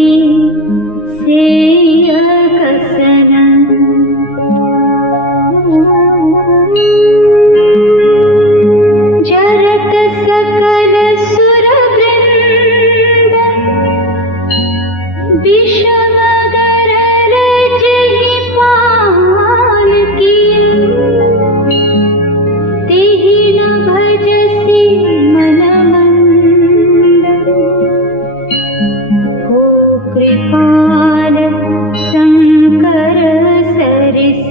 पति से अकसन जरत सकल सुर वृंद विषम गरल जहि पाल किए तेहि न भजसि मन मंद हो कृपाल शंकर सरिस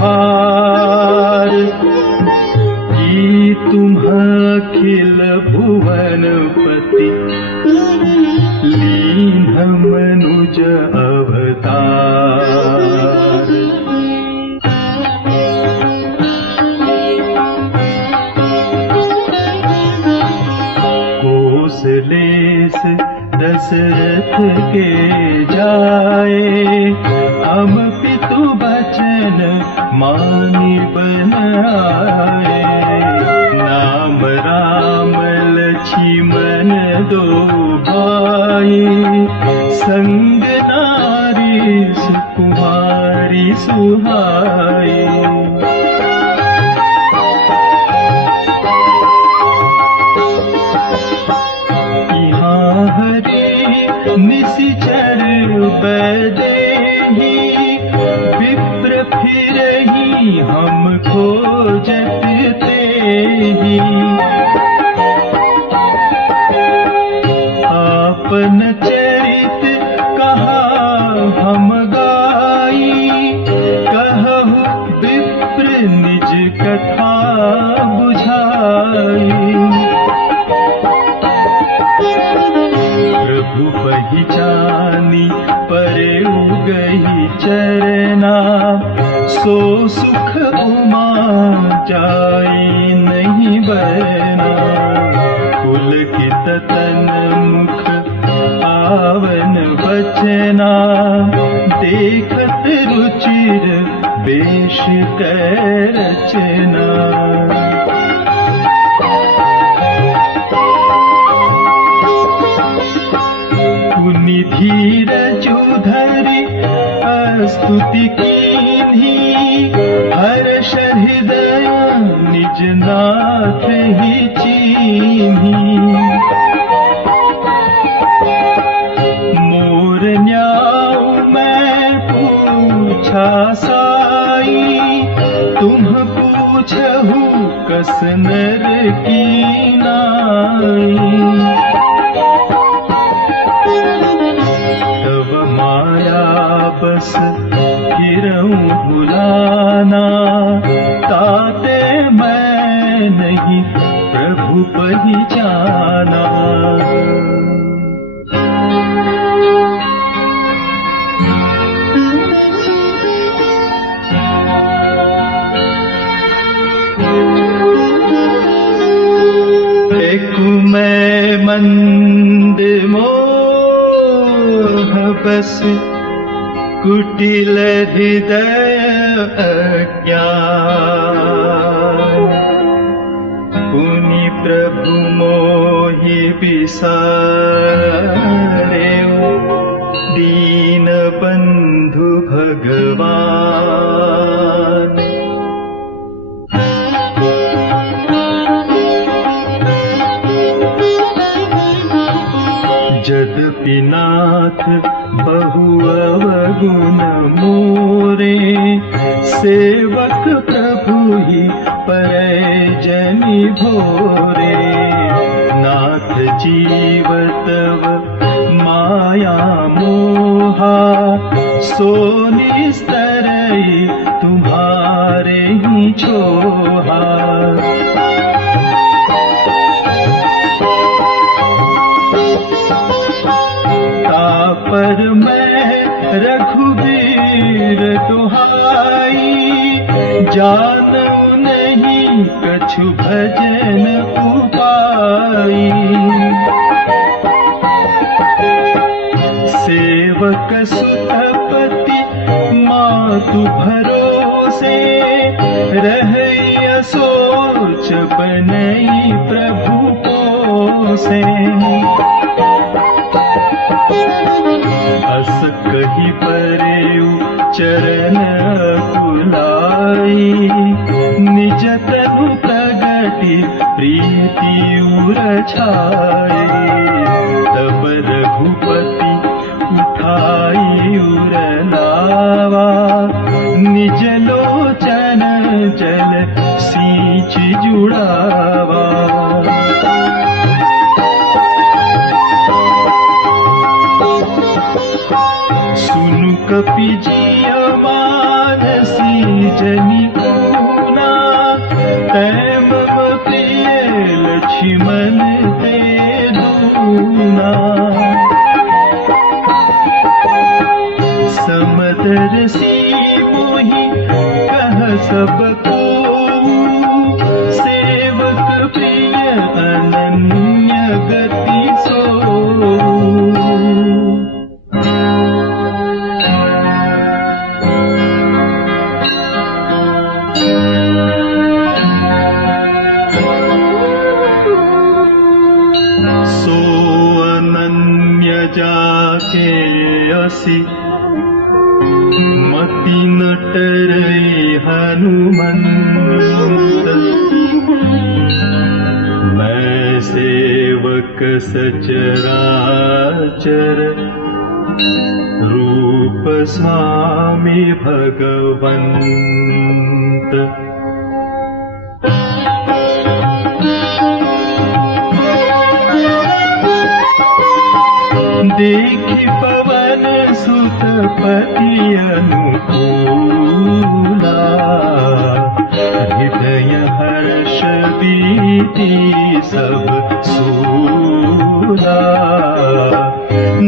भार की तुम्हाखिल भुवनपति लीन मनुज अवतार। कौशलेश दशरथ के जाए हम पितु बचन मानि बन आए। नाम राम लक्ष्मण दो भाई संग नारी सुकुमारी सुहाई। निशिचर बदेही विप्र फिरही हम खोजत पूछते ही आपन चरित कहा हम गाई, कहु विप्र निज कथा बुझाई। प्रभु पहिचानी परेउ गई चरना, सो सुख उमा जाई नहीं बरना। पुलकित तन मुख आवन बचना, देखत रुचिर बेश कर रचना। पुनि धीरजु धरि स्तुति कीन्ही, हर्ष हृदय निज नाथ ही चीन्ही। मोर न्याऊ मैं पूछा साई, तुम पूछहु कस नर की नाई। तब माया बस गिरऊं भुलाना, ताते मैं नहीं प्रभु पहिचाना। देखूं मैं मंद मोह बस, कुटिल हृदय अज्ञान। पुनि प्रभु मोहि बिसारेउ, दीन बंधु भगवान। यद्यपि नाथ बहु अवगुण मोरे, सेवक प्रभु ही परजनि भोरे। नाथ जीव तव माया मोहा, सो निस्तरई तुम्हारे ही छोहा। पर मैं रघुबीर दुहाई, जानू नहीं कछु भजन उपाई। सेवक सुतपति मातु भरोसे, रहैया सोच बनई प्रभु पोसे। अस कही परेउ चरण कुलाई, निज तनु प्रगति प्रीति उर छाए। तब रघुपति उठाई उर लावा, निज लोचन जल सींच जुड़ावा। सुनु कपि जिय मानसी जनि पूना, तै मम प्रिय लक्ष्मण ते दूना। समदर्शी मोहि कह सब कोऊ, सेवक प्रिय अनन्य गति सोऊ। सो अनन्य जाके असी, मति न टरै हनुमंत। मैं सेवक सचराचर, रूप स्वामी भगवंत। देखि पवन सुत पति अनुकूला, हृदय हर्ष बीति सब सूला।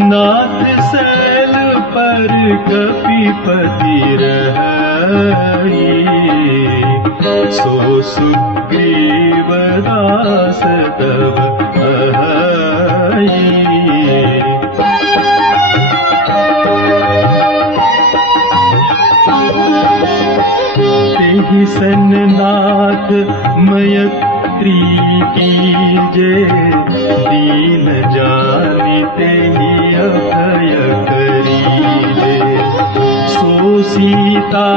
नाथ सैल पर कपिपति रही, सो सुग्रीव दास तब अहाई। तेहि सन्नाथ मयत्री कीजे, दीन जानि तेहि अभय करीजे। सो सीता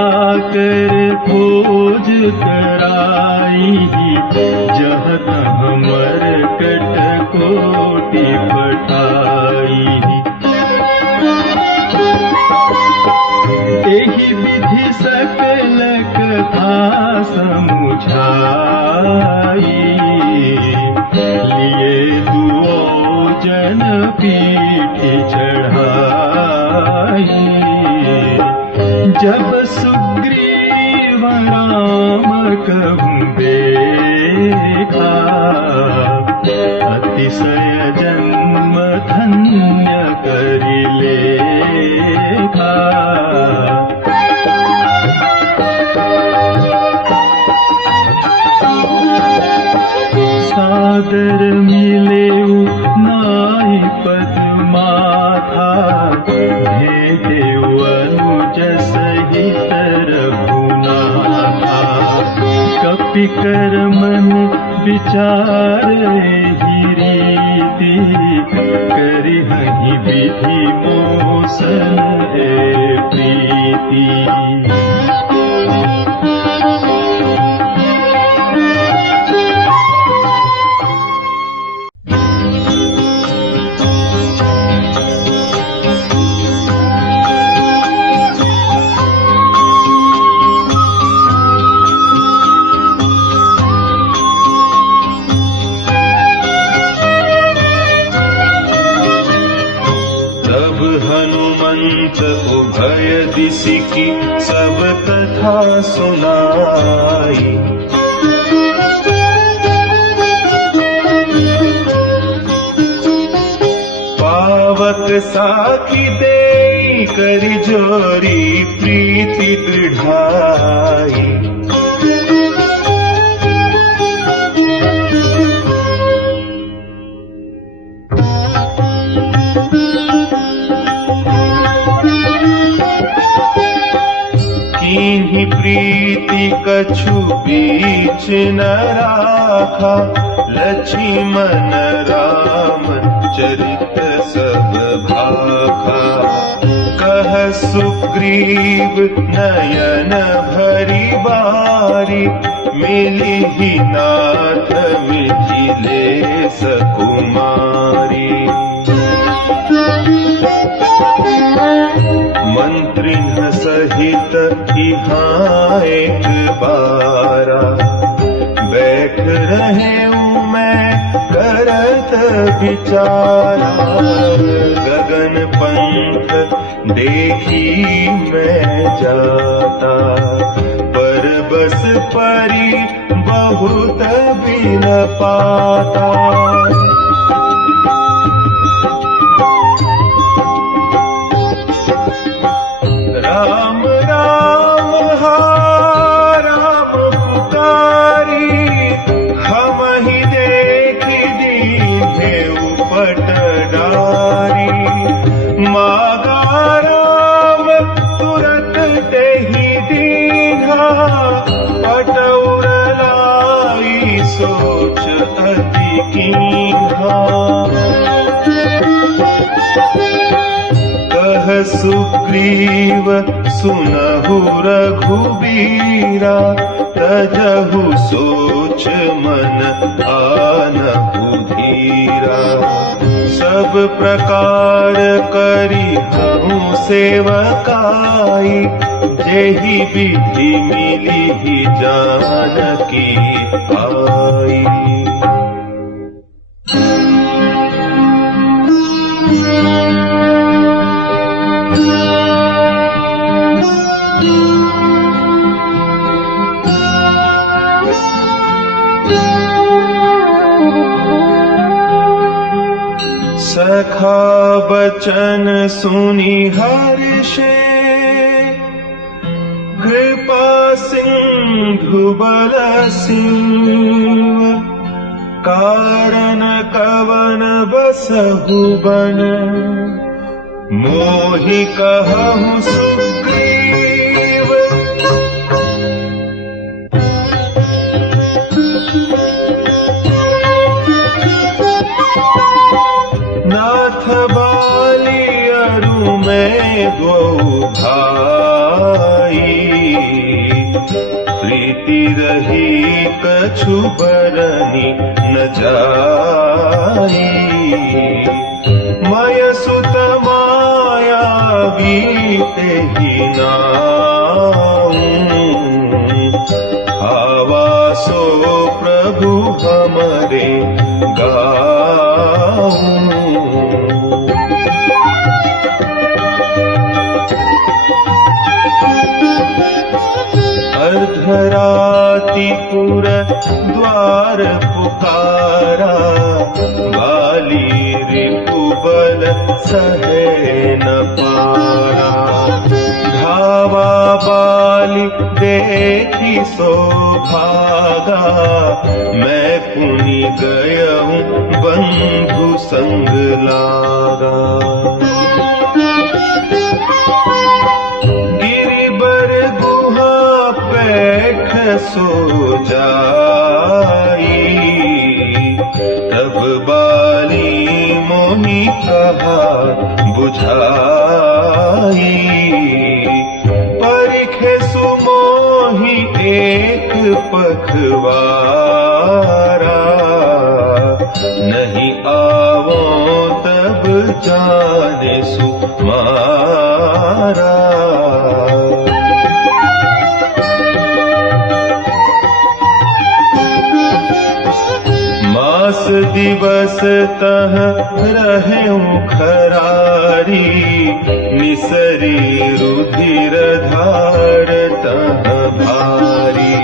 कर खोज कराई, जह तह मरकट कोटि पठाई। एहि विधि सकल कथा समुझाई, लिए दुओ जन पीठी चढ़ाई। जब सुग्रीव राम कहूँ देखा, अतिशय जन्म धन्य करि लेखा। सादर मिलेउ नाई पद माथा, भेटेउ अनुज सहित रघुनाथा। कपि कर मन विचार ही रीति, करिहहि विधि मोसन ए प्रीति। हनुमंत उभय दिसिकी सब कथा सुनाई। पावक साखी देई करि जोरी प्रीति दृढ़ाई। किन्हीं प्रीति कछु बीच न राखा, लक्ष्मण राम चरित सब भाखा। कह सुग्रीव नयन भरी बारी, मिलिहि नाथ मिथिलेश कुमारी। मंत्रिन सहित यहाँ एक बारा, बैठ रहे हूँ मैं करत विचारा। गगन पंख देखी मैं जाता, पर बस परी बहुत बिन पाता। राम राम हा राम पुकारी, हम ही देखी दीन्हे उपट डारी। मागा राम तुरत तेहि दीन्हा, पट उड़लाई सोच अति कीन्हा। कह सुग्रीव सुनहु रघुबीरा, तजहु सोच मन आनहु धीरा। सब प्रकार करी हूँ सेवकाई, जेहि विधि मिली जानकी आई। सखा बचन सुनि हर्षे कृपा सिंधु बलसिंह कारण कवन बसहु बन मोहि कहु सुग्रीव नाथ बाली अरु मैं द्वौ भाई प्रीति रही कछु बरनी न जाई मय सुत माया बीते ही नाऊं आवासो प्रभु हमरे गाऊं अर्धराति पुर द्वार पुकारा बाली रिपु बल सहे न पारा धावा बाली देखी सो भागा मैं पुनि गयहूँ बंधु संग लागा बैठ सो जाई तब बाली मोहि कहा बुझाई परिखे सुमोहि एक पखवारा नहीं आवो तब जाने सुमारा दिवस तह रहें खरारी निसरी रुधिर धार तह भारी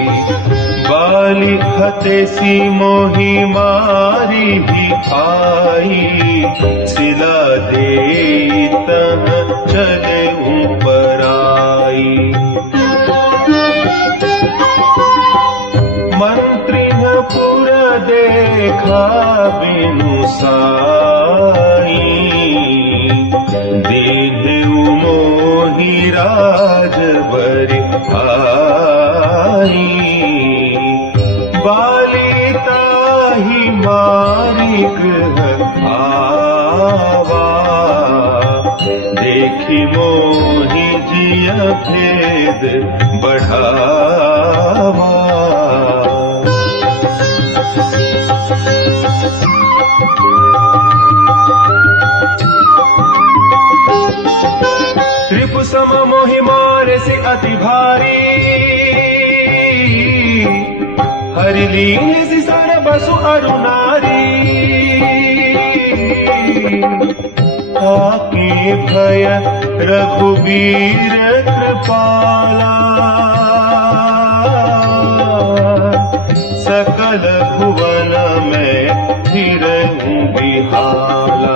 बाली हतेसी मोहि मारी ही आई सिला दे तह चले पराई मंत्री पुर देखा बिनु साई दीन्हु मोहि राज बरि आई बाली ताहि मारी गृह आवा देखी मोहि जिय भेद बढ़ावा त्रिपु सम मोहि मारे से अति भारी हरि लीने से सर बसु अरु नारी आके भय रघुबीर कृपाला सकल भुवन में फिरहूँ बिहाला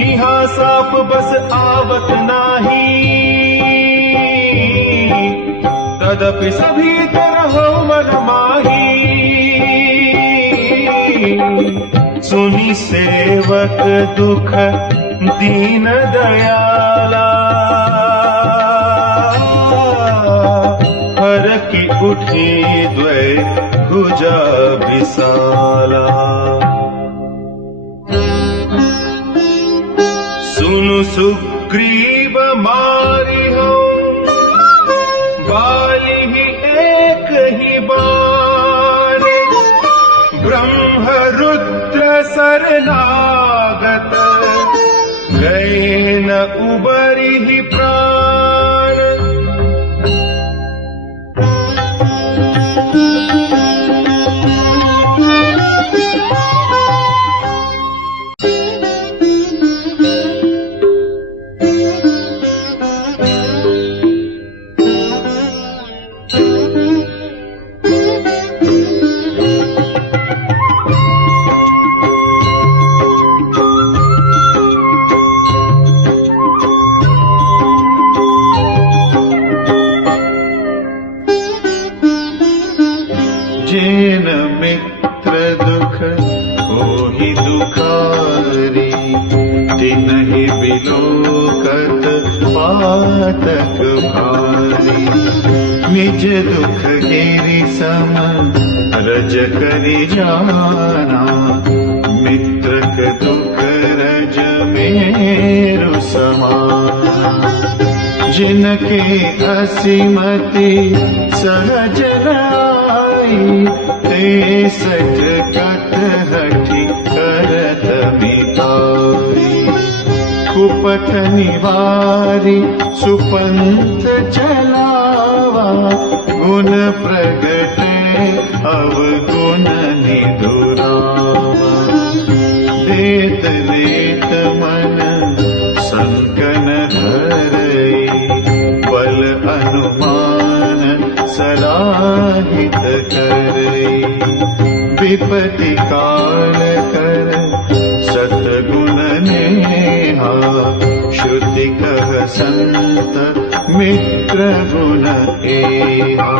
यहाँ साप बस आवत नाही तदपि सभी तरह मन माही सुनी सेवक दुख दीन दयाला हर की उठी द्वै भुजा विशाला सुनु सुग्रीव मारी हो बाली ही एक ही बार ब्रह्म रुद्र सर लागत गए न उबरी ही प्राण दुख होहि दुखारी, तिन्हि बिलोकत पातक भारी। निज दुख गिरि सम रज करि जाना, मित्रक दुख रज मेरु समाना। जिनके असीमति सहज आई, ते सठ कट हठि करत मिताई। कुपथ निवारी सुपंथ चलावा, गुण प्रगटे अवगुण निधुरावा। देत देत मन संकन धरई, बल अनुमान सलाहित करई। विपति काल कर सतगुण नेहा, श्रुति कह संत मित्र गुण एहा।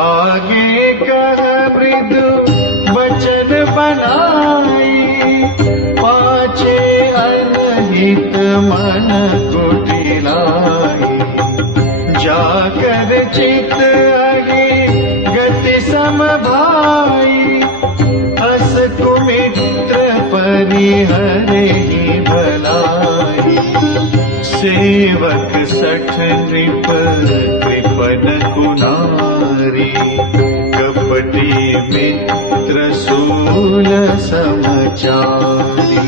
आगे कह मृदु वचन बनाई, पाछे अनहित मन कुटिलाई। जाकर चित अहि गति समभाई, अस कुमित्र परिहरहि भलाई। सेवक सठ नृप कृपन कुनारी, कपटी मित्र सूल समचारी।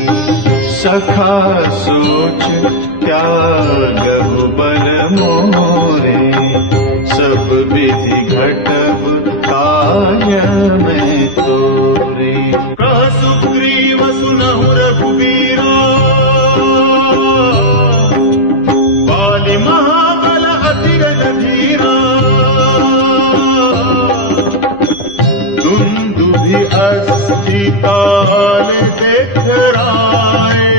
सखा सोच त्यागहु बल मोरे, सब विधि घटब काय में तोरे। कह सुग्रीव सुनहु रघुबीरा, बाली महाबल अति रणधीरा। दुंदुभि अस्थि काल देखराए,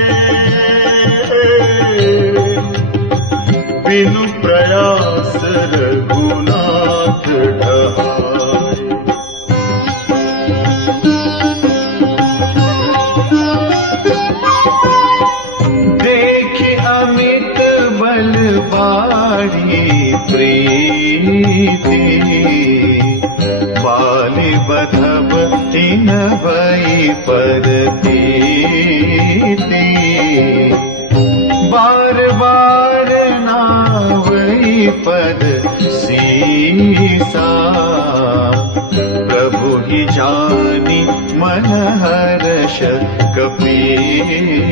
बिनु प्रयास रघुनाथ ढहाए। देखि अमित बल बाढ़ी प्रीति, बाली बधब तीन भई परतीति। बार बार नावई पद सीसा, प्रभु ही जानी मन हर्ष कपीसा।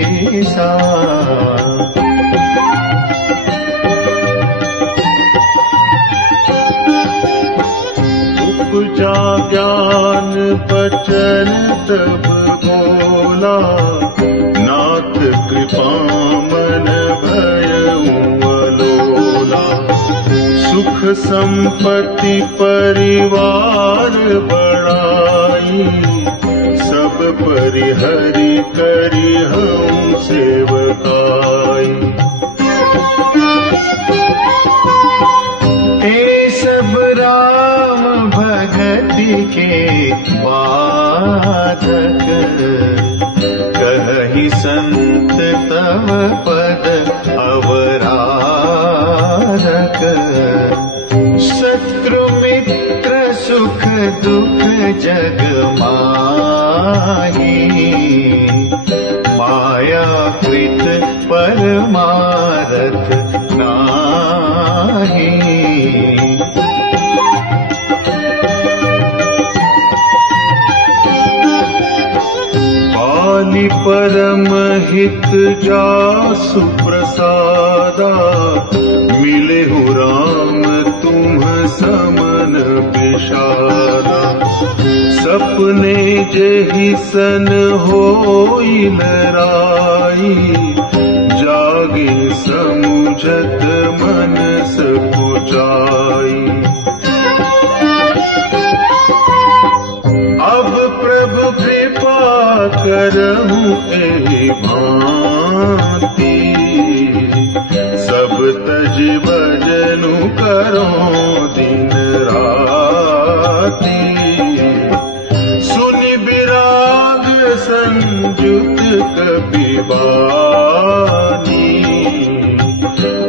उपजा ज्ञान बचन तब बोला, नाथ कृपा मन भयउ अलोला। सुख संपत्ति परिवार बढ़ाई, सब परिहरि करि हम सेवकाई। ए सब राम भगति के बाधक, कहि संत तव पद अवराधक। शत्रु मित्र सुख दुख जग माही, माया कृत परमारथ नाही। पाली परम हित जासु प्रसादा, मिले हो राम तुम समन विषादा। सपने जेहि सन होई लराई, जागे समुझत मन सकुचाई। अब प्रभु कृपा करहु एहि भांति, सब तज भजनु करो दिन राती। सुनि विराग संयुत कपि बानी,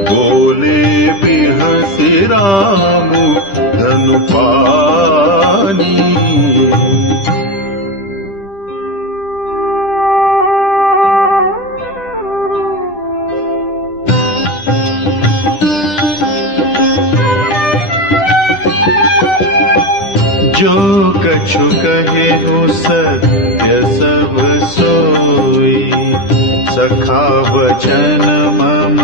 बोले बिहसि राम धनु पानी। जो कछु कहे हो सत्य सब सोई, सखा वचन मम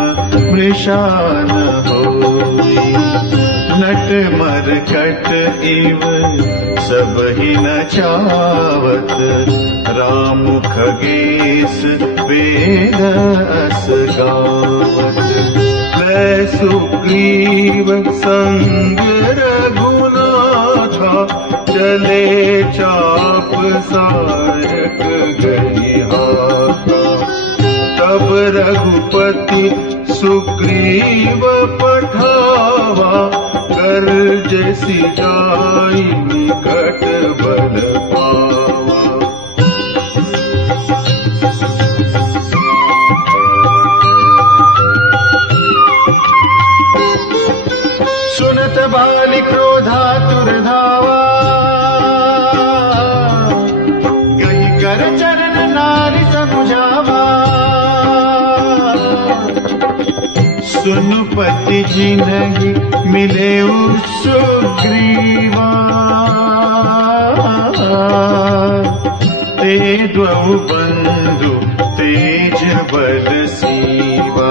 मृषा न होई। नट मरकट इव सब ही न चावत, राम खगेश वेद अस गावत। लै सुग्रीव संग रघुनाथा, चले चाप सारक गई हाथा। तब रघुपति सुग्रीव पठावा, गर्जसि जाई निकट बल पावा। सुनत बाली क्रोधातुर धावा, गई कर चरण नारी समुझावा। सुनुपति जिनहि मिले सुग्रीवा, ते द्वौ बंधु तेज बल सीवा।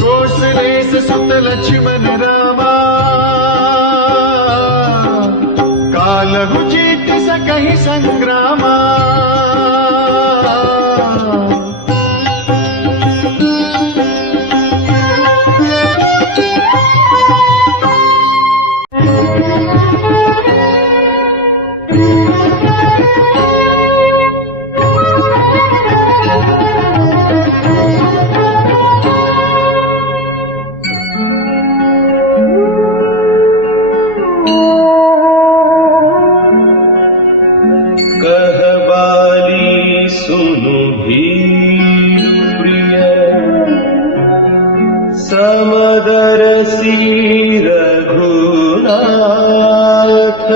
कौशलेश सुत लक्ष्मण रामा, कालहु जीत सकहि संग्रामा। सुनु भीरु प्रिय, समदरसी रघुनाथ।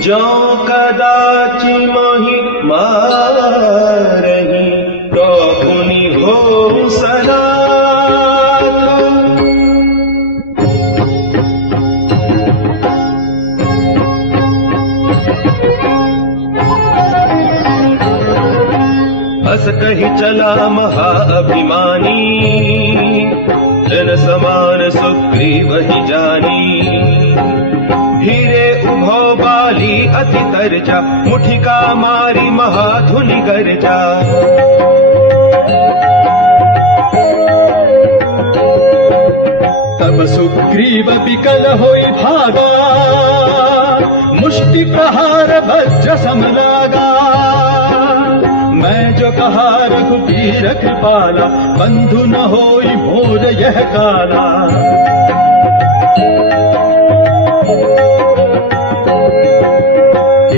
जो कदाचि मोहि मारहि, तो पुनि हो सनाथ। हस कहि चला महाअभिमानी, जन समान सुग्रीव ही जानी। धीरे उभो बाली अति तरजा, मुठिका मारी महाधुनि गर्जा। तब सुग्रीव विकल होई भागा, मुष्टि प्रहार वज्र सम लागा। मैं जो कहा रघुबीर कृपाला, बंधु न होई मोर यह काला।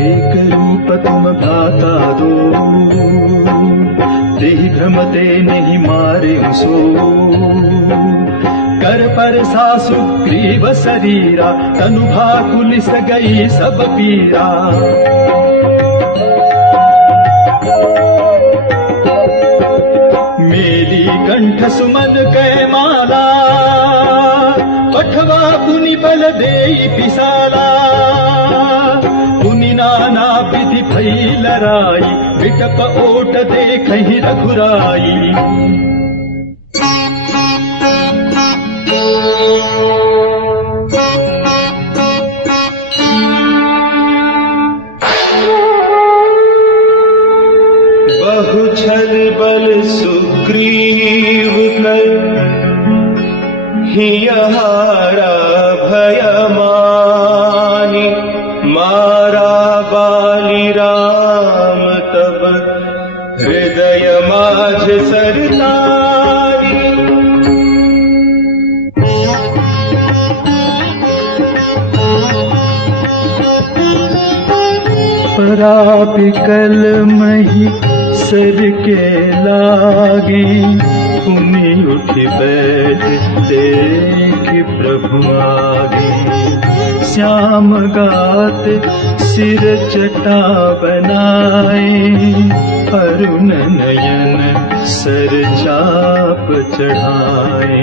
एक रूप तुम भाता दो, देहि भ्रमते नहीं मारे सो। कर पर सा सुग्रीव शरीरा, तनु भाकुलिस गई सब पीरा। मेली कंठ सुमन कै माला, पठवा पुनि बल देई पिसाला। पुनि नाना विधि भई लराई, विटप ओट देखहि रघुराई। बहु छल बल सुग्रीव कर, हियहारा भय मानी। मारा बाली राम तब, हृदय माझ सरतारी। शराबिकल मही सर के लागे, पुनि उठ बैठ देख प्रभु आगे। श्याम गात सिर चटा बनाए, अरुण नयन सर चाप चढ़ाए।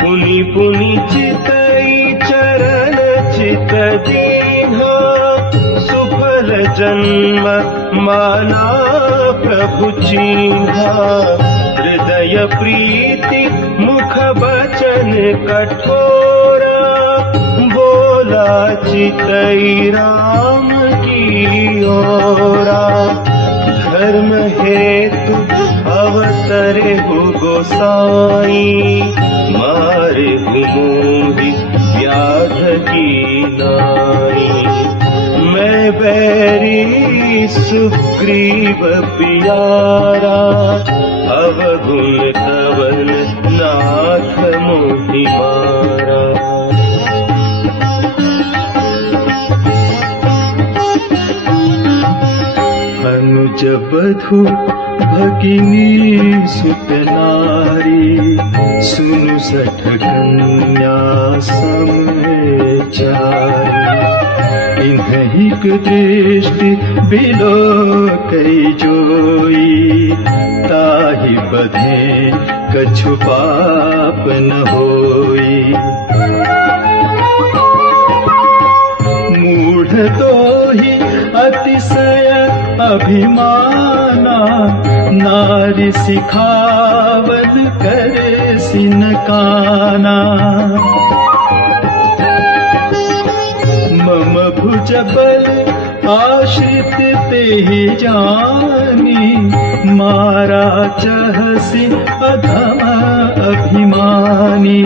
पुनि पुनि चितई चरण चित दीन्हा, सुफल जन्म माना प्रभु चिन्हा। हृदय प्रीति मुख बचन कठोरा, बोला चितई राम की ओरा। धर्म हेतु अवतरे हो गोसाई, मारे मोहि व्याध की नाई। मैं बैरी सुग्रीव प्यारा, अवगुण कवन नाथ मोहि मारा। अनुज बधु भगिनी सुत नारी, सुनु सठ कन्या समचारी। इन्हिक दृष्टि बिलो कई जोई, ताहि बधे कछु पाप न होई। मूढ़ तो ही अतिशय अभिमाना, नारी सिखावत करे सिन काना। मम भुज बल आश्रित ते ही जानी, मारा चहसि अधम अभिमानी।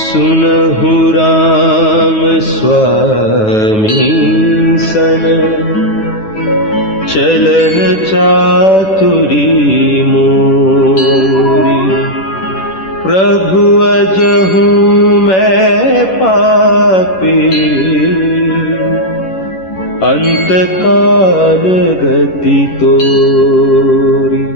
सुनहु राम स्वामी सन, चलन चातुरी मोरी। प्रभु अजहु मैं पापी, अंत काल गति तोरी।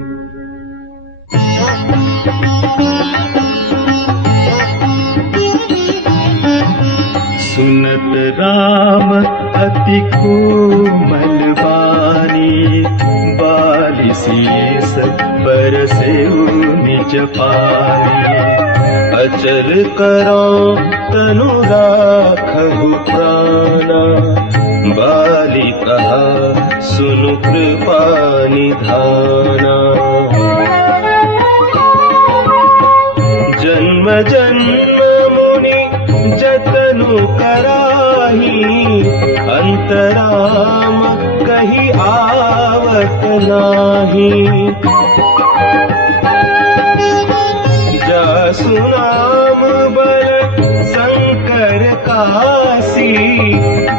सुनत राम अति कोमल बानी, बालिशीस बरसेउ निज पानी। अचल करो तनु राखहु प्राणा, बाली कहा सुनु कृपा निधाना। जन्म जन्म मुनि जतनु कराही, अंतराम कही आवत नाही। जासु नाम बल शंकर कासी,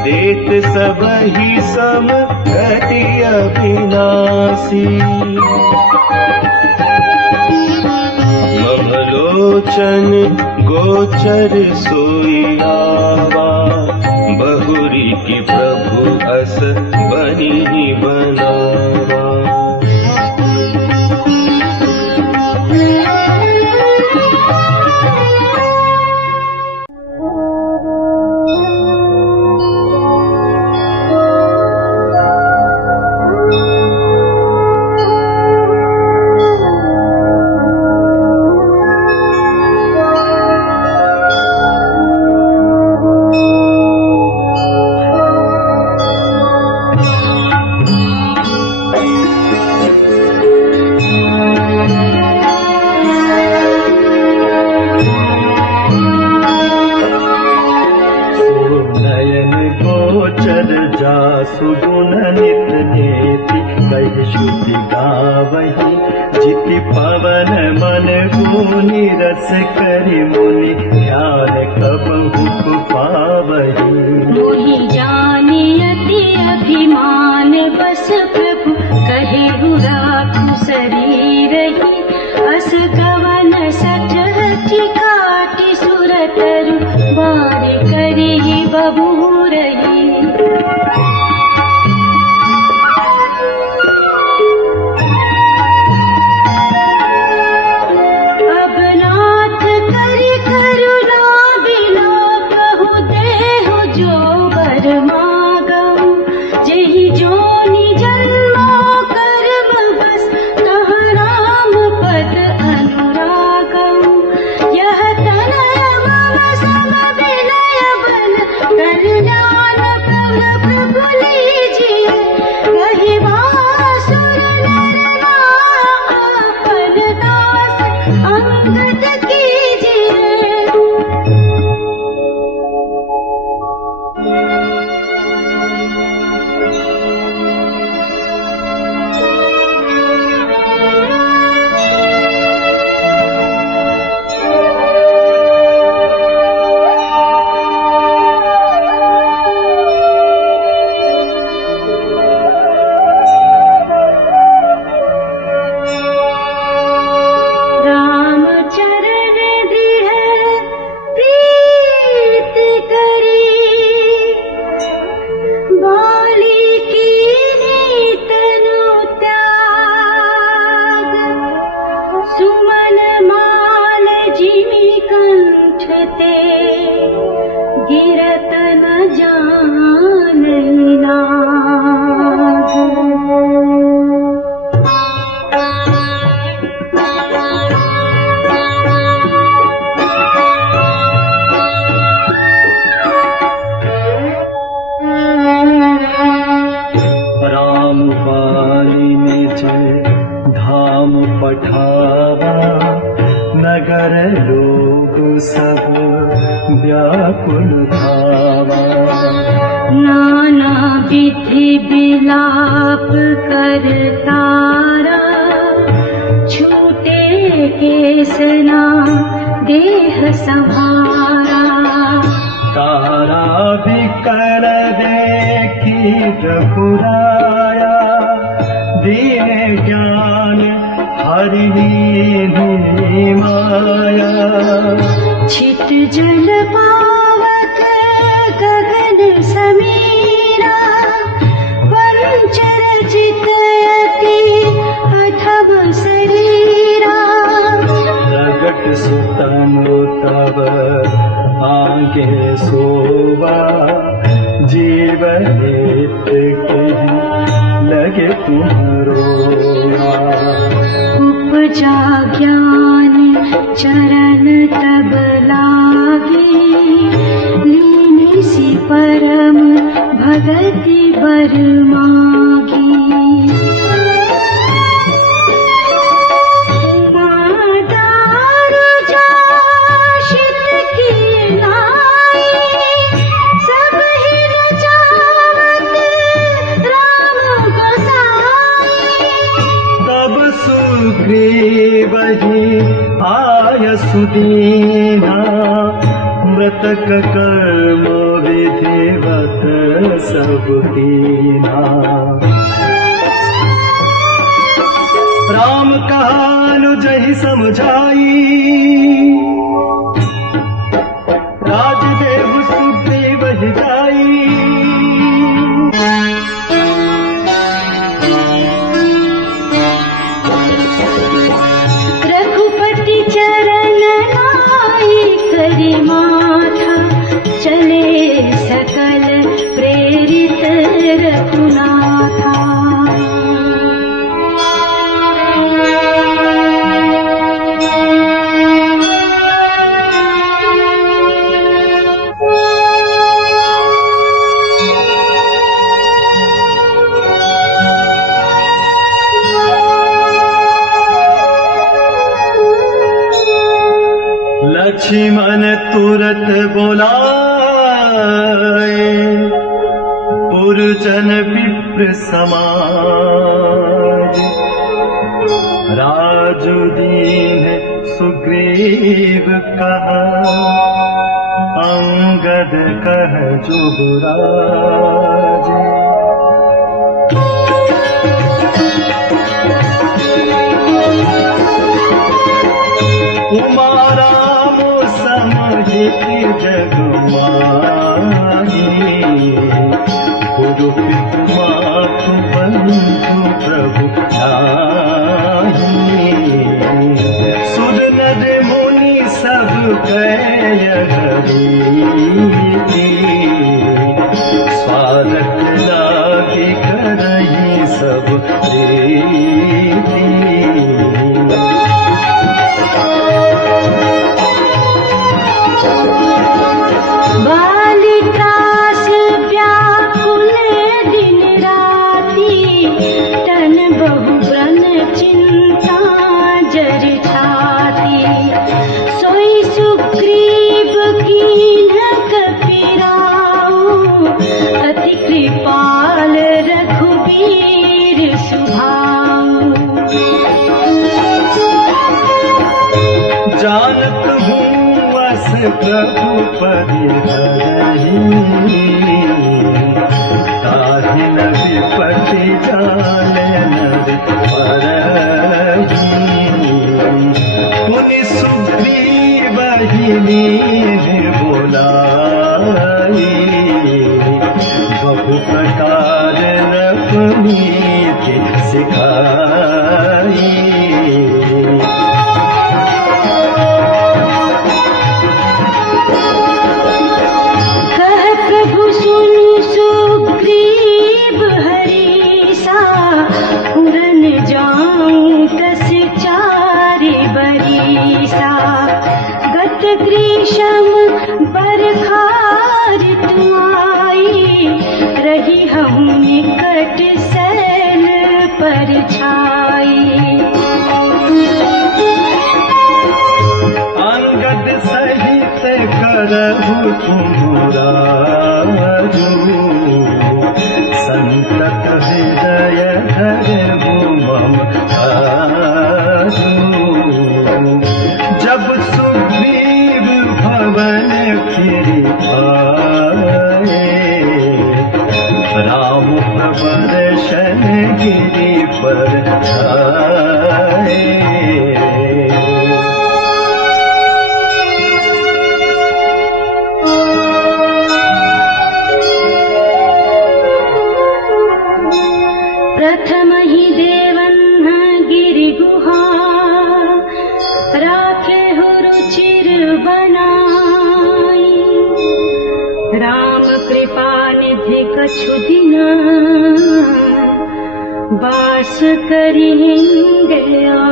देत सबहि सम गति अविनाशी। ममलोचन गोचर सोई आवा, बहुरी की प्रभु अस बनी बनावा। सुगुण नित नेति, कहि श्रुति गावहि। जिति पवन मन गुनि, रस करि मुनि, ध्यान कबहु पावहि। मोहि जाने अति अभिमान, बस प्रभु कबू रही। अब नाथ करि करुणा बिना कहु देहु जो बर मागहु। जेहि जोनि जन्मो कर्म बस तह राम पद अनुरागहु। यह तनय मम सम विनय बल कल्याण प्रभ प्रभु लीजिए। कहि बासुर नर आपन दास अंगद कीजिए। राम चरण दिह प्रीत करी। बाली कीन्ही तनु त्याग। सुमन माल जिमि कंठ ते गिरत न जानहि नाग। राम बाली निज धाम पठावा। नगर लोग सब व्याकुल धावा। नाना विधि विलाप कर तारा। छूटे केसना देह संभारा। तारा बिकर देखी रघुराया। दीन ज्ञान हरिनी माया। छित जल पावक गगन समीरा। पंचर चित अति अथव शरीरा। प्रगट सुतनु तब आगे सोवा। जीवन हित के लगे तुम्हारोवा। उपजा ज्ञान चरण तब लागी। लीनिसि परम भगति बर मागी। सुग्रीवहि आय सुदीना। मृतक कर्म विधिवत सब कीना। राम कहानु जहि समझाई। राजदेव सुग्रीवहि जाई। रघुपति चरण लाई करि माथा। चले सकल प्रेरित रघुनाथा। लक्ष्मण तुरत बोलाए। पुरजन विप्र समाज। राजु दीन सुग्रीव कहा। अंगद कह जुबराज। उमा राम समझित जग माही। हरी स्वागत लागे करही सब प्रीति बालिका से व्याकुल दिन राती तन बहु व्रन चिंता जर छाती सोई सुग्रीव कीन्ह कपिराऊ अति कृपाल रघुबीर सुभाऊ जानत हूँ अस प्रभु परिहरहि ताहि न विपत्ति जाले नर परहि पुनि सुग्रीव ही बोलाई बहु प्रकार रघुनीति सिखाई ग्रीष्म बरखार तुआई रही हम निकट सैल पर छाई अंगद सहित करहु तुमराजु संतत हृदय धरहु मम आजु जब सुग्रीव भवन फिर आए राम प्रदर्शन गिरि पर छाए प्रथम ही देवन्ह गिरि गुहा राखे हो रुचिर बनाई राम कृपा निधि कछु दिना बास करी गया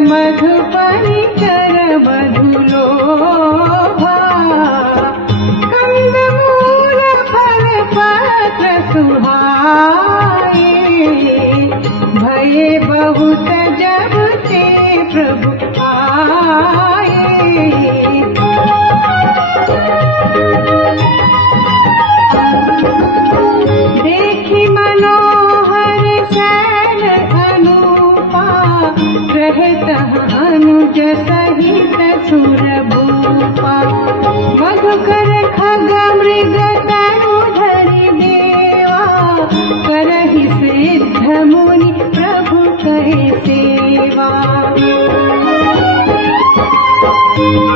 मधुपनि कर मधुलोभा कंदमूल फल पत्र सुहाए भये बहुत जब ते प्रभु आए देखी मनोहर सैल अनुपा रहत अनुज सहित सुर भूपा मधुकर खग मृग तनु धरि देवा करहि सिद्ध मुनि प्रभु कहे सेवा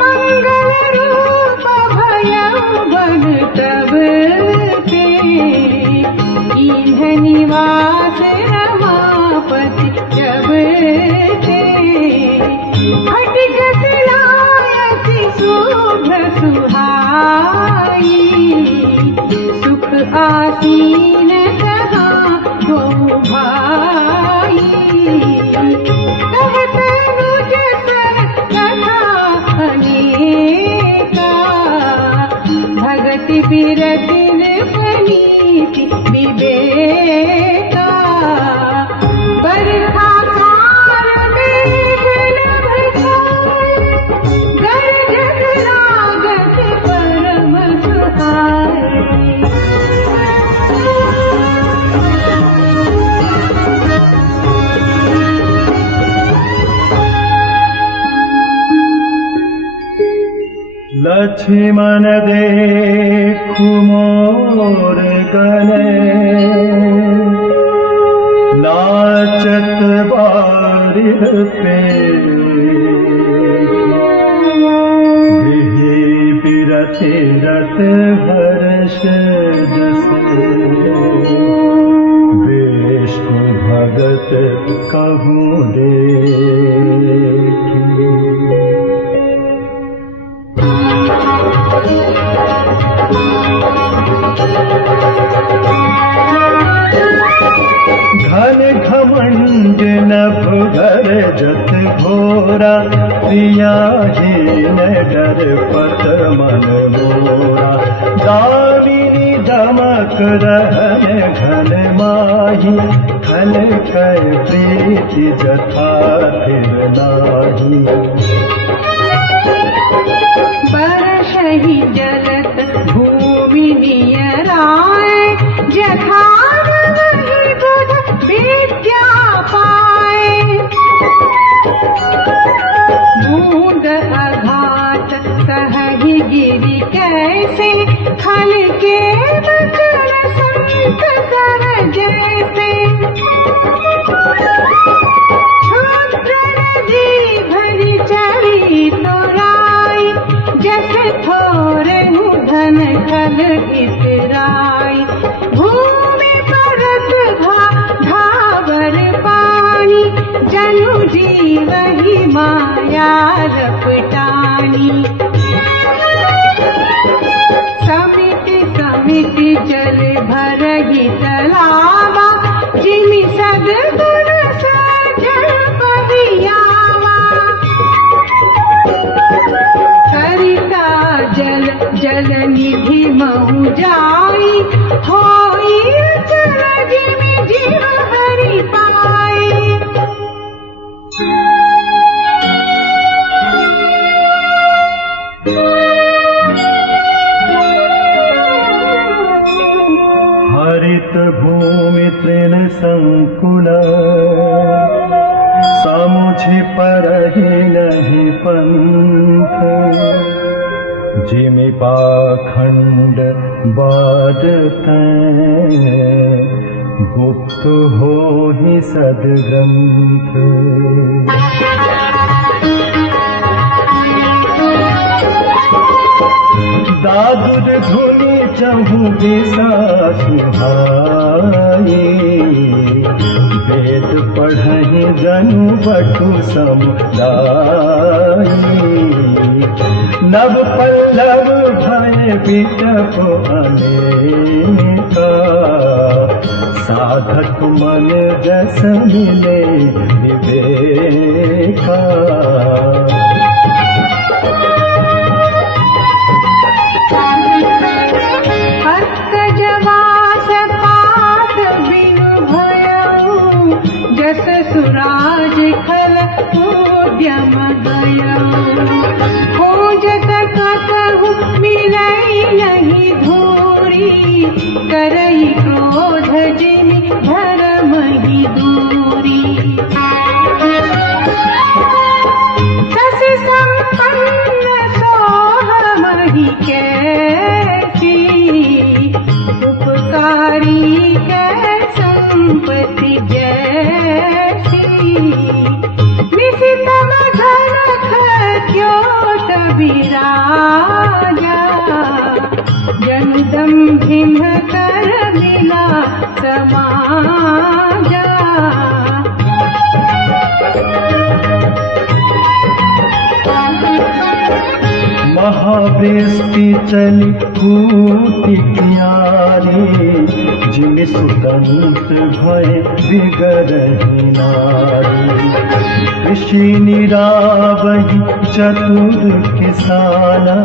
मंगल रूप भयउ बन तब ते कीन्ह निवास रमापति जब ते हटिक सिलायति शुभ्र सुहाई सुख आसीन कहा गो भाई कहत अनुज सन कथा अनेका भगति बिरति नृपनीति विवेका बरखाकार मेघ नभ छाए गरजत लागत परम सुहाए लक्ष्मण देखु मोर गले नाचत बारिह पे बिरते रत हर्ष जस विष्णु भगत कहूँ देखी। घन घमंड नभ घर जत घोरा प्रियाहीन डर पत मन मोरा। दामिनी दमक रहन घन माही खल कर प्रीति जथा फिर नाही। बरसहि जलत भूमि नियराय जठार वही बुध विद्या पाए। बूंद अघात सहहि गिरि कैसे खल के बचन संत सर जैसे। क्षुद्र नदी भरी चली तोराई जैसे थोरे धन खल इतराई। भूमि परत धावर पानी जनु जीवहि माया रपटानी। समिति समिति जल भरहि तलावा जिमि सद्गुण सजल पहियावा। सरिता जल जल निधि महु जाई होई चल जिमि जीव हरि पाए। हरित भूमि तृण संकुल समुझि परहि नहीं पंथ। जिमि पाखंड बाजतैं गुप्त होहि सद्ग्रंथ। दादुर धुनि चहु दिशा सुहाई। वेद पढ़हि जनु बटु समुदायी। नव पल्लव भय बिटप अनेका। साधक मन जस मिले विवेका। जस सुराज खल उद्यम गयऊ। खोजत कतहु मिलई नहीं धूरी करई क्रोध जिमि धर्महि दूरी। शशि संपन्न सोहमहि कैसी उपकारी कै संपत्ति जैसी। निशितम घन खद्योत विराजा जनु दंभिन कर मिला समाजा। महावृष्टि चली कूटि कियारी। जिमि सुतंत्र भय बिगड़हि नारी। कृषि निरावहि चतुर किसाना।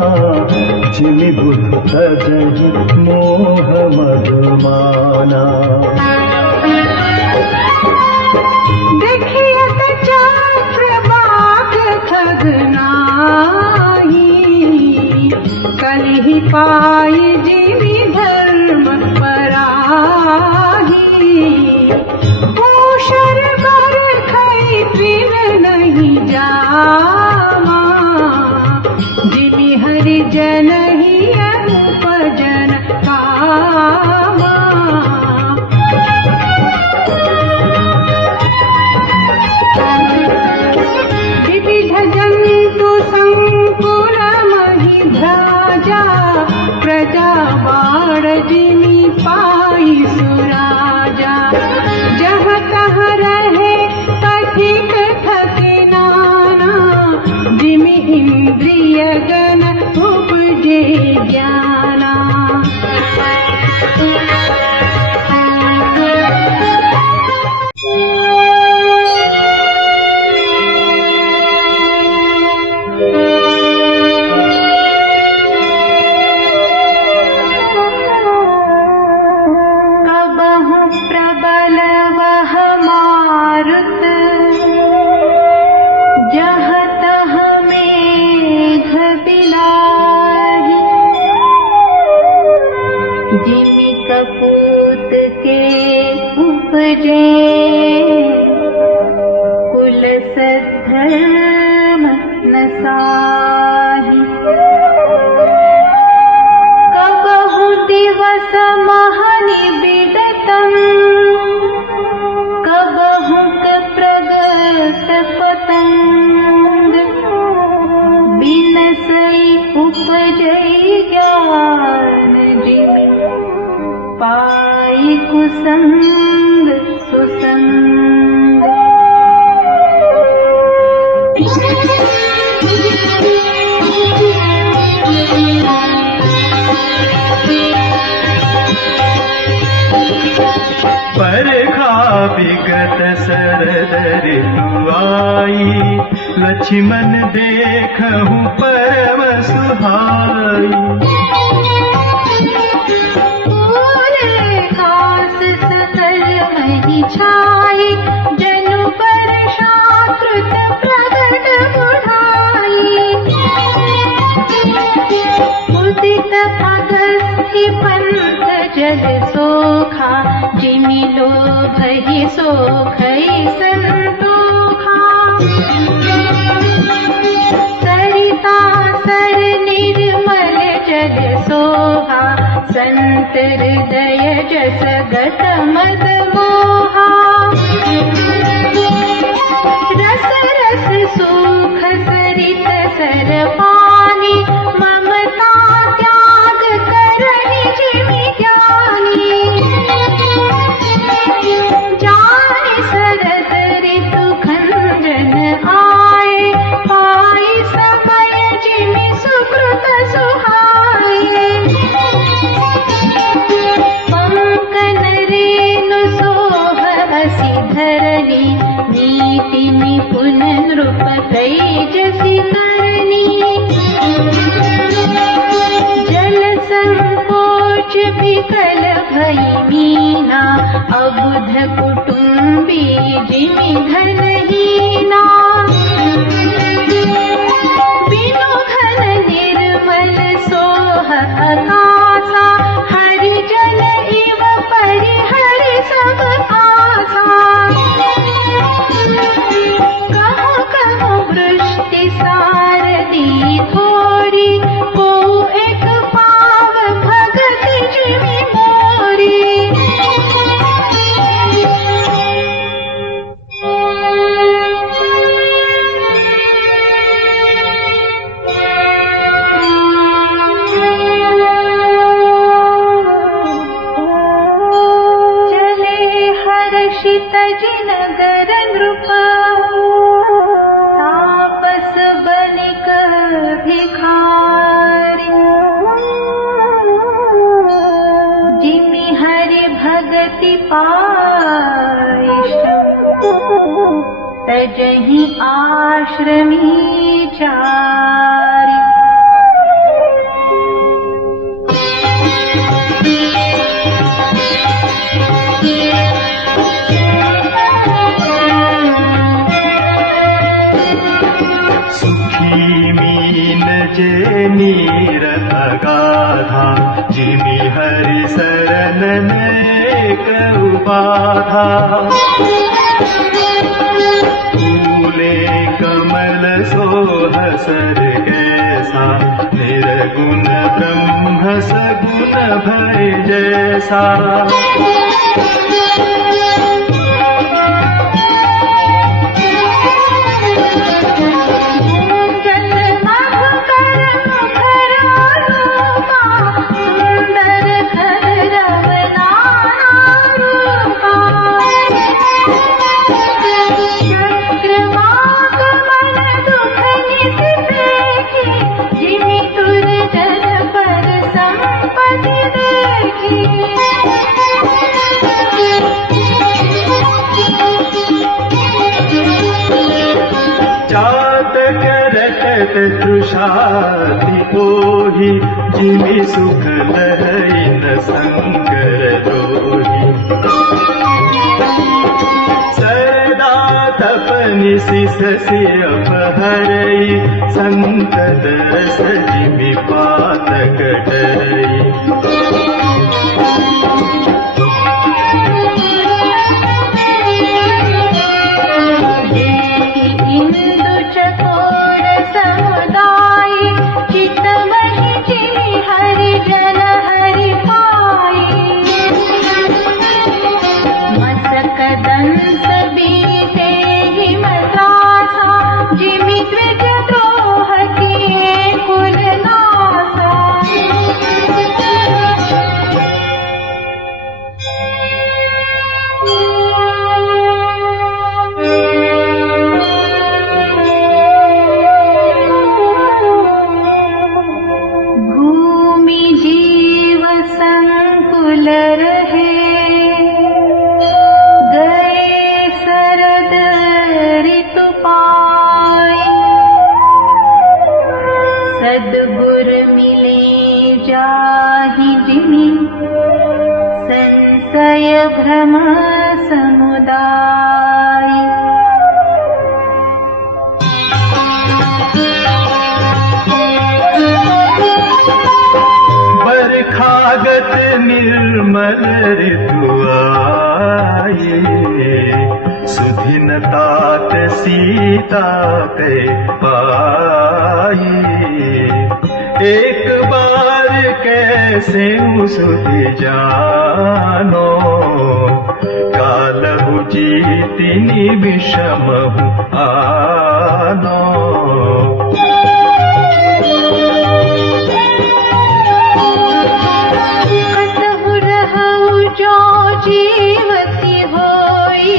जिमि बुध तजहि मोह मधुमाना। देखियत चक्र बाग खगनाही। कलहि पाई जिमि धर्म पराही। पूषर बर खई तृण नहीं जावा। जिमि हरि प्रियगण उपजे ज्ञाना जिमि कपूत के उपजे कुल सद्धर्म न साहि कबहु दिवस महनि बिडतम् कबहु प्रगट पतंग बिनसई उपजई ज्ञान जिमि पाई कुसंग सुसंग परखा विगत शरद ऋतु आई लक्ष्मण देखहु परम सुहाई छाई जनु पर शाकृत प्रगट बुढ़ाई उदित अगस्त्य पंथ जल सोखा जिमि लोभहि सोखई संतोखा सरिता सर निर्मल जल सोहा संत हृदय जस गत मद मोहा रस रस सुख सरित सर पानी ममता त्याग करहि जिमि ज्ञानी जानि शरद ऋतु खंजन आए पाई समय जिमि सुकृत सुहाए पंकन रेणु सोह हसी धरणी नीति निपुण नृप तेजसी करनी जल संकोच विकल भई मीना अबुध कुटुंबी जिमि धनहीना बिनु घन निर्मल सोह अकासा हरिजन इव परिहरि सब आसा कहो कहो वृष्टि सारदी थोरी को एक पाव भगत जिमि मोरी हर्षित जिनगर नृप तापस बनिक भिखारी जिमि हरि भगति पाइश तजहि आश्रमी चारि जे नीरत गाधा जिमि हरि शरण नेक उपाधा फूले कमल सोह सर कैसा निर्गुण ब्रह्म सगुण भय जैसा तृषाति पोहि जिमि सुख लहई न संकर दोहि सदा तपनि सिसि अपहरई संत दरस जिमि पातक डरई इंदु चकोर समुदाय चितमहि जिमि हरि जन हरि पाई मसक दंस बीते हिमतासा जिमि द्विज द्रोह किए कुल नासा भूमि जीव संकुल रहे गए शरद ऋतु पाए सद्गुर मिले जाहि जिमि संशय भ्रम समुदाय बरखागत निर्मल ऋतु आए सुधिन तात सीता के पाई एक बार कैसे सुधि जानो कालहु जीतिनि विषमहु आनो कतहु रहु जो जीवति होई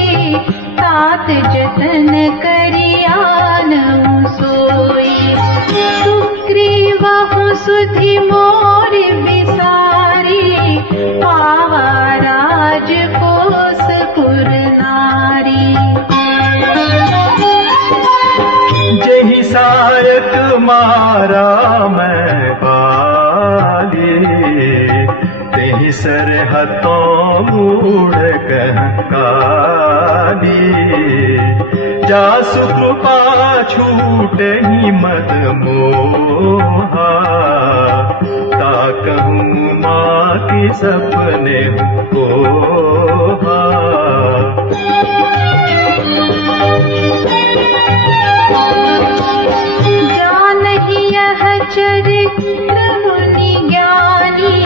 तात जतन करियानहु सोई सुग्रीवहु सुधि मोर बिसारी पावा राजकोष पुर नारी जहि सायक मारा मैं पाली तेहि सरहतों मूढ़ कह काली जासु कृपा छूट ही मद मोहा ताकहूँ माँ की सपने कोहा जानहि यह चरित्र मुनि ज्ञानी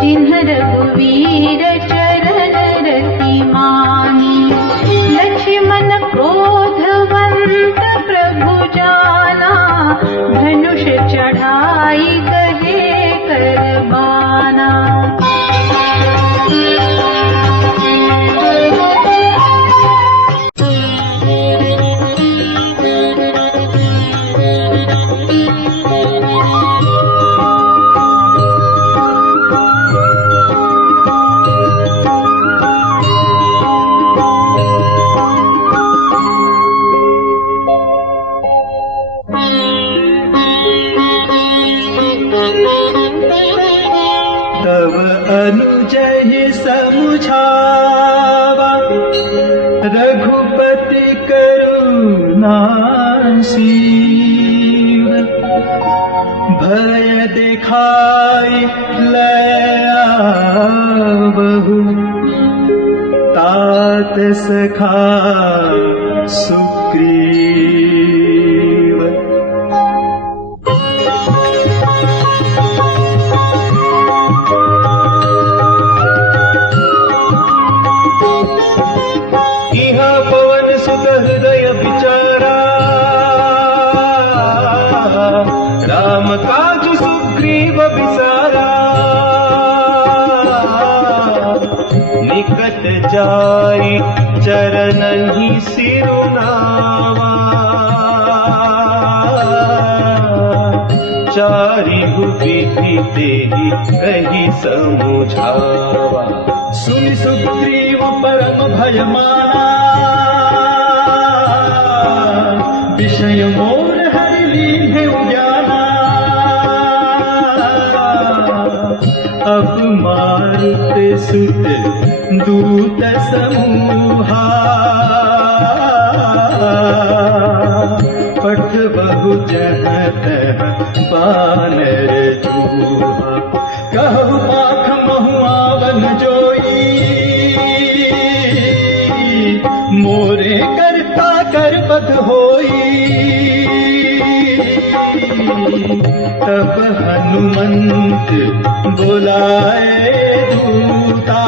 जिन्ह रघुवीर चरण रति मानी लक्ष्मण क्रोधवंत प्रभु जाना धनुष चढ़ाई कहे करबाना तव अनुजहि समुझावा रघुपति करुणा सीव भय दिखाई लया बहु तात सखा सुग्रीव पवन सुत हृदय विचारा राम काज सुग्रीव विसारा निकट जाई चरण ही सिरुनावा चारि विधि तेहि कही समुझावा सुनि सुग्रीव परम भय माना विषय मोर हरि लीन्हे उद्याना अब मारुत सुत दूत समूहा पठ बहु जहाँ तहाँ बानर चूहा कहु पाख महुआवन जोई मोरे करता करपत होई तब हनुमंत बुलाए दूता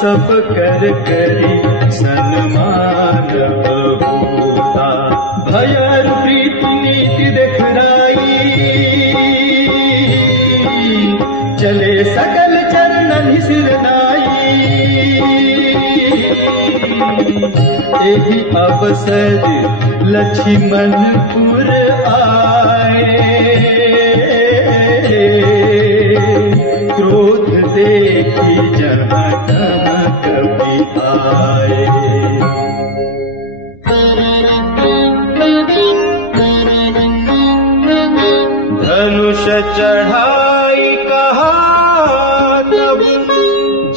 सब कर करी सन्मान बबूता भयर प्रीति नीति दिखराई चले सकल चरणन सिरनाई एहि अवसर लक्ष्मणपुर आए क्रोध देखी जहाँ तहाँ कभी आए धनुष चढ़ाई कहा तब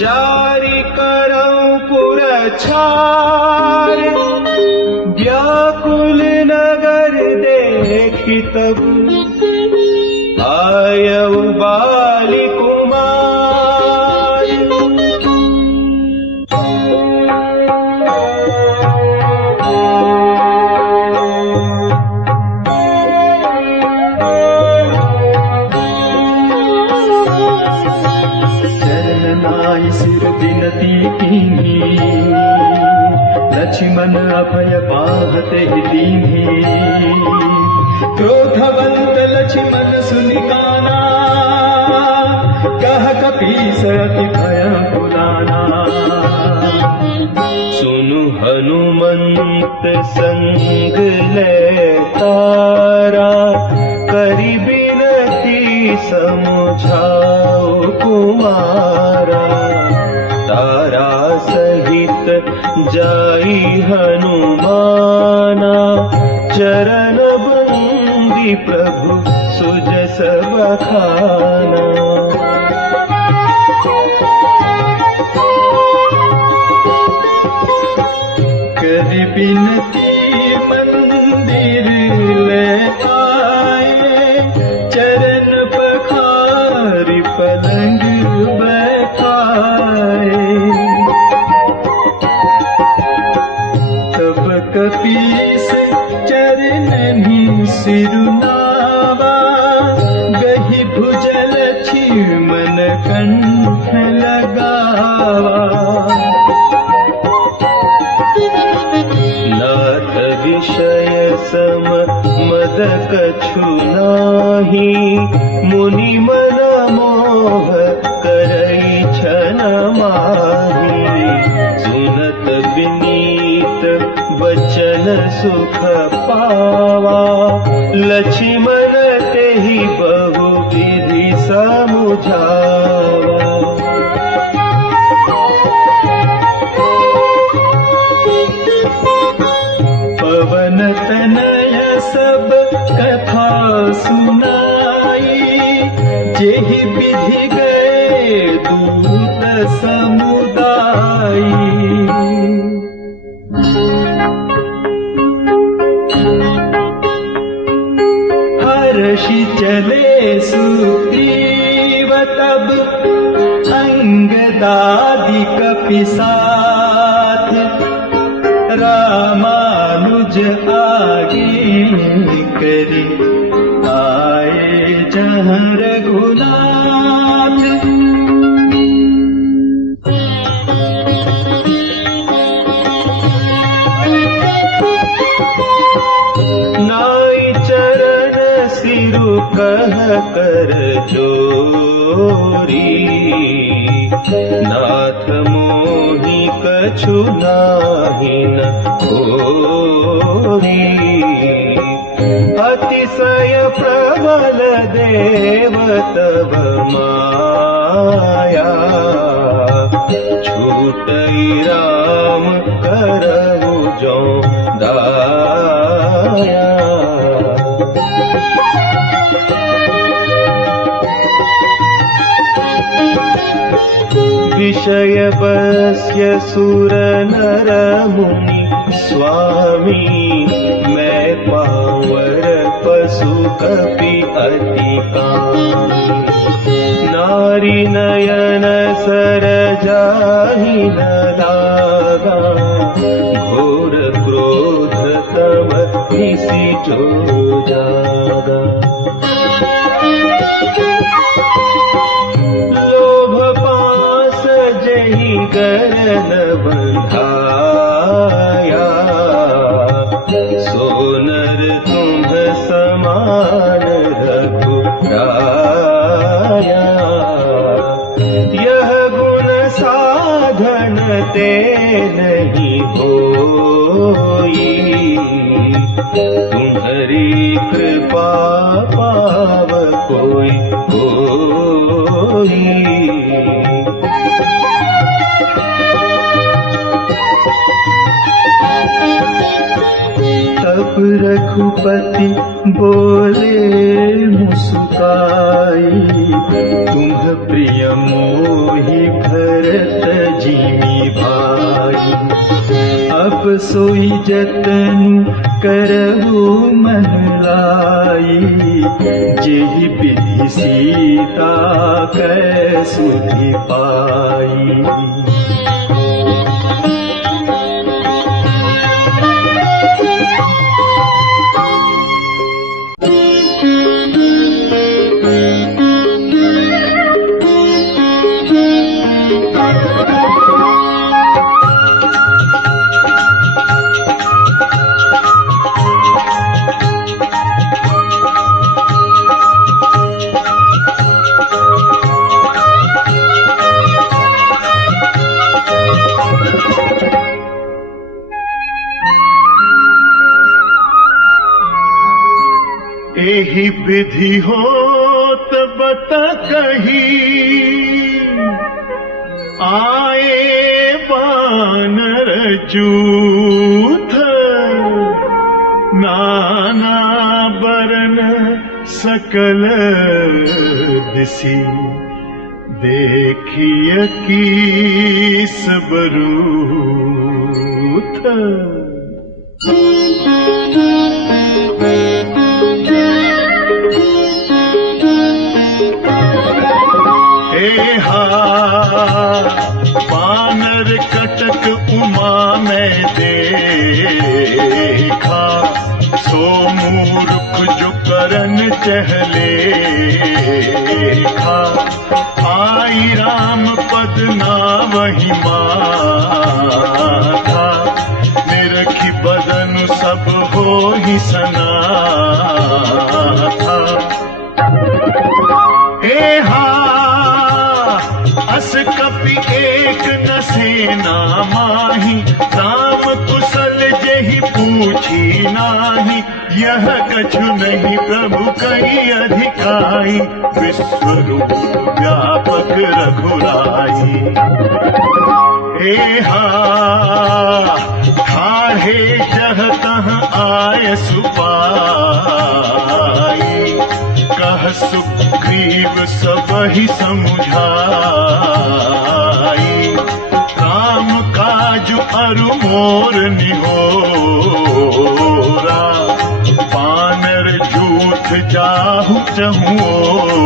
जारी करऊं पुरछार व्याकुल नगर देखी तब आयऊ बाली कुमार चरणनाई सिर बिनती कीन्ही लक्ष्मण अभय पाहते ही दीन्ही क्रोधवंत लक्ष्मण सुनिकाना कह कपीस अति भय बुलाना सुनु हनुमंत संग ले तारा करी बिनती समझाओ कुमारा तारा सहित जाई हनुमाना चरण बंदी प्रभु सुजस बखाना करी बिनती मंदिर ले आए चरण पखारी पलंग बैठाए तब कपीस चरण ही सिरुनावा गही भुजल लक्ष्मण कंठ लगावा नाथ विषय सम मद कछु नाही मुनि मन मोह करई छन माही सुनत विनीत वचन सुख पावा लक्ष्मण तेहि बहु विधि समुझावा पवन तनय सब कथा सुनाई जेहि विधि गए दूत समुदाई हर्षि चले सुग्रीव तब अंगदादि कपिसाथ रामानुज आगे करी आए जहाँ रघुनाथ नाई चरण सिरु कह कर जोरी नाथ मोहि कछु नाही न होरी अतिशय प्रबल देव तब माया छूटई राम करहु जो दाया। विषय बस्य सुर नर मुनि स्वामी, मैं पावर पशु कपि अति कामी। नारी नयन सर जाहि न लागा, घोर क्रोध तम निसि जो जागा। लोभ पास जहि गरन बंधाया, सोनर तुम समान रघुराया। यह गुण साधन ते नहीं होई, तुम्हारी कृपा पाव कोई कोई। तब रघुपति बोले मुस्काई, तुम प्रिय मोहि भरत जिमि भाई। अब सोई जतन करहु मन लाई, जेहि विधि सीता कै सुधि पाई। एहि विधि होत बत कही, आए बानर जूथ। नाना बरन सकल दिसी, देखिय कीस बरूथ। बानर कटक उमा में देखा, सो मूर्ख जो करन चहलेखा। आई राम पद नावहि माथा, निरखि बदन सब होहि सनाथा। अस कपि एक न सेना माही, राम कुशल जेहि पूछी नाही। यह कछु नहीं प्रभु कही अधिकाई, विश्वरूप व्यापक रघुराई। ठाढ़े जह तह आय सुपाई, कह सुग्रीव सबहि समुझाई। काम काज अरु मोर निहोरा, बानर जूथ जाहु चहुओरा।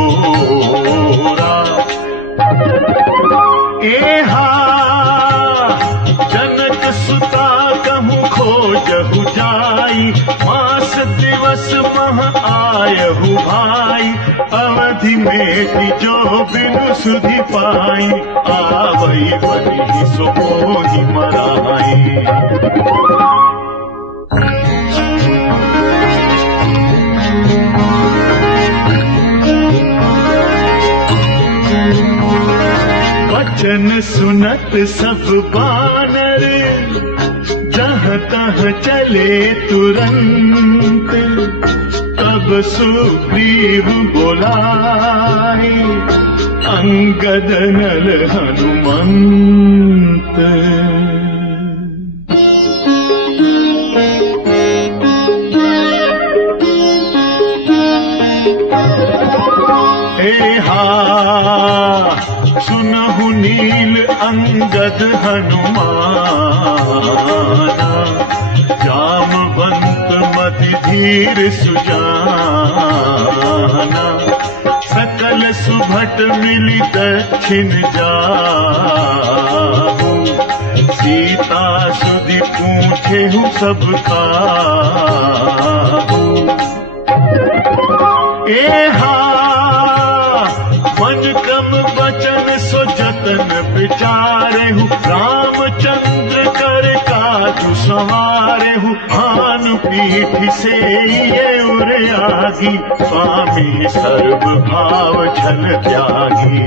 जनक सुता कहूँ खोजहु जाई, मास दिवस मह आयहु भाई। अवधि में जो बिनु सुधि पाई, आवई बनी सो मोहि मराई। वचन सुनत सब बानर, जहाँ तहाँ चले तुरंत। तब तब सुग्रीव बोलाई, अंगद नल हनुमंत। सुनहु नील अंगद हनुमाना, जामवंत मति धीर सुजाना। सकल सुभट मिली दक्षिण जाहु, सीता सुधि पूछे हूँ सब काहू। मन क्रम वचन सो जतन विचारे हूँ, रामचंद्र कर काजु संवारे हूँ। भानु पीठ से ये उरे आगी, स्वामी सर्व भाव छल त्यागी।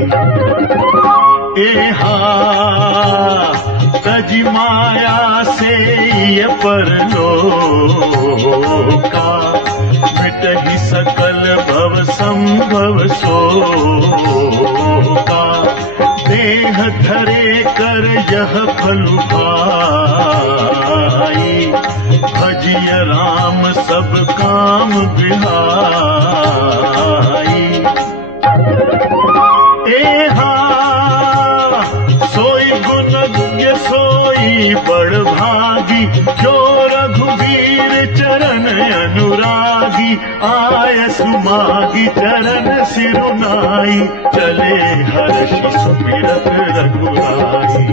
तजी माया से ये परलोका, मिटहि सकल भव संभव शोका। देह धरे कर यह फल भाई, भजिय राम सब काम बिहाई। सोई गुणज्ञ सोई बड़ भागी, जो रघुवीर चरण अनुरागी। आय सुमागी चरण सिरुनाई, चले हर्षि सुमिरत रघुराई।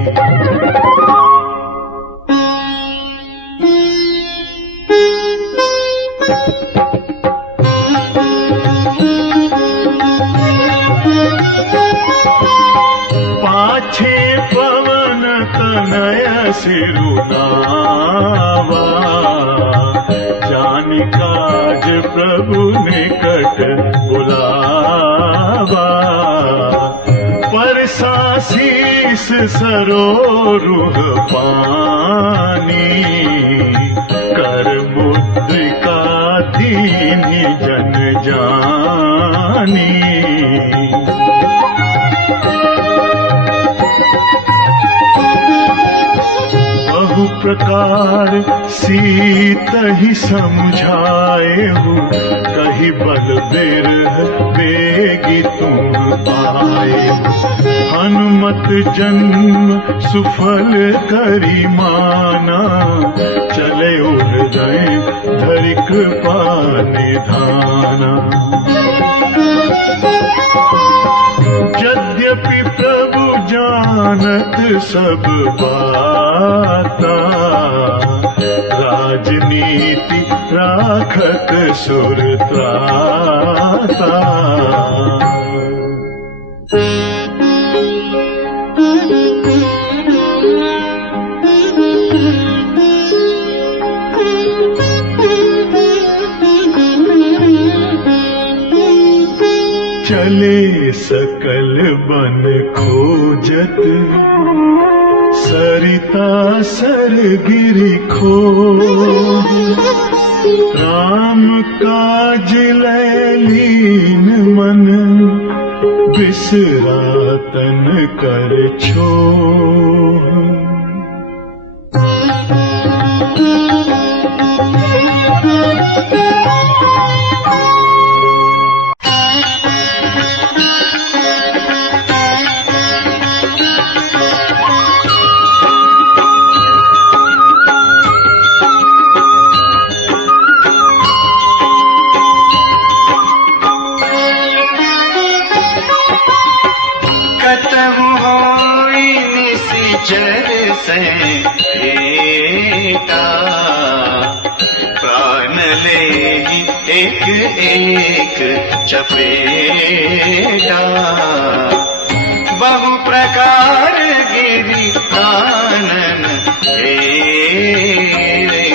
पाछे पवन तनय सिरुनावा, जानि काज प्रभु निकट बुलावा। परसासीस सरोरुह पानी, कर मुद्रिका दीनि जन जानी। बहु प्रकार सीत ही समझाए हूँ, कही बल बिरह बेगी तुम पाए। हनुमत जन्म सुफल करी माना, चले उड़य धरि कृपा निधाना। यद्यपि प्रभु जानत सब बाता, राजनीति राखत सुर त्राता। चले सकल बन खोजत, सरिता सर गिरि खो। राम काज लैलीन मन, बिसरातन कर छो। प्राण ले एक एक चपेटा, बहु प्रकार गिरि कानन रही।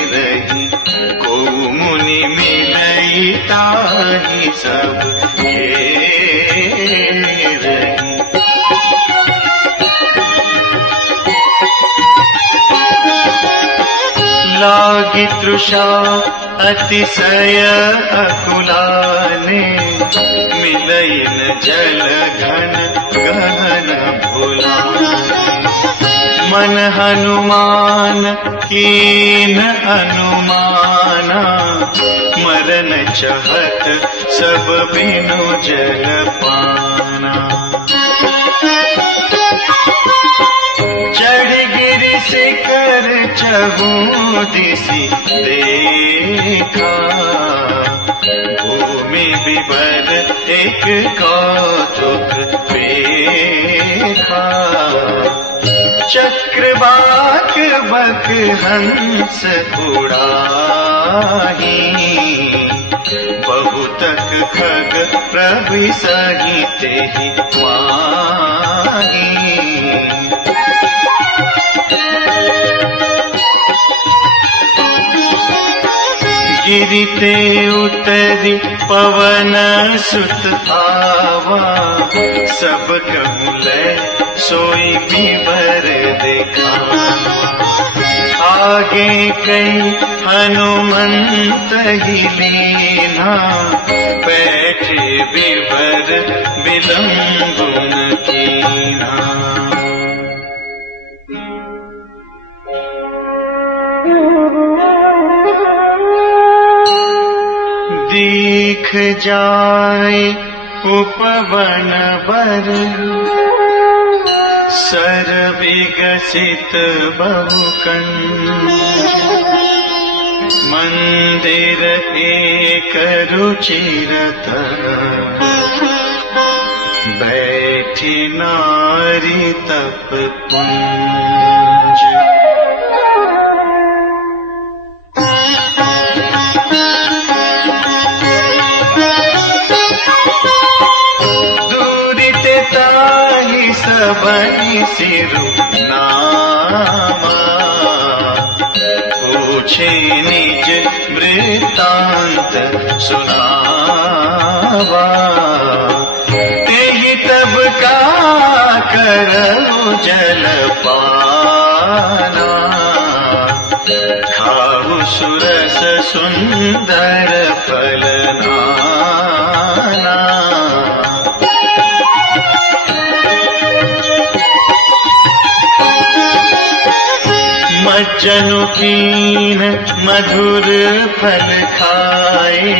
को मुनि मिलई ताहि सब रही। लागी तृषा अतिशय अकुलाने, मिलइन जल घन गहन भुलाने। मन हनुमान कीन अनुमाना, मरन चहत सब बिनु जल पाना। चढ़ गिरि शिखर चहु दिसि देखा, भूमि विवर एक कौतुक देखा। चक्रवाक बक हंस उड़ाही, बहुतक खग प्रविसहि तेहि माही। गिरिते उतरी पवन सुत आवा, सब कहूँ लय सोई विवर दिखावा। आगे कई हनुमंत ही लीना, बैठे विवर विलंबुन कीना। दीख जाए उपवन बर, सर विगसित बहुकंज। मंदिर एक रुचिरत, बैठी नारी तप पुंज। सबनि सिरु नामा, पूछे निज वृतांत सुनावा। तेहि तब का करहु जल पाना, खाहु सुरस सुंदर फल नाना। मज्जनु कीन मधुर फल खाए,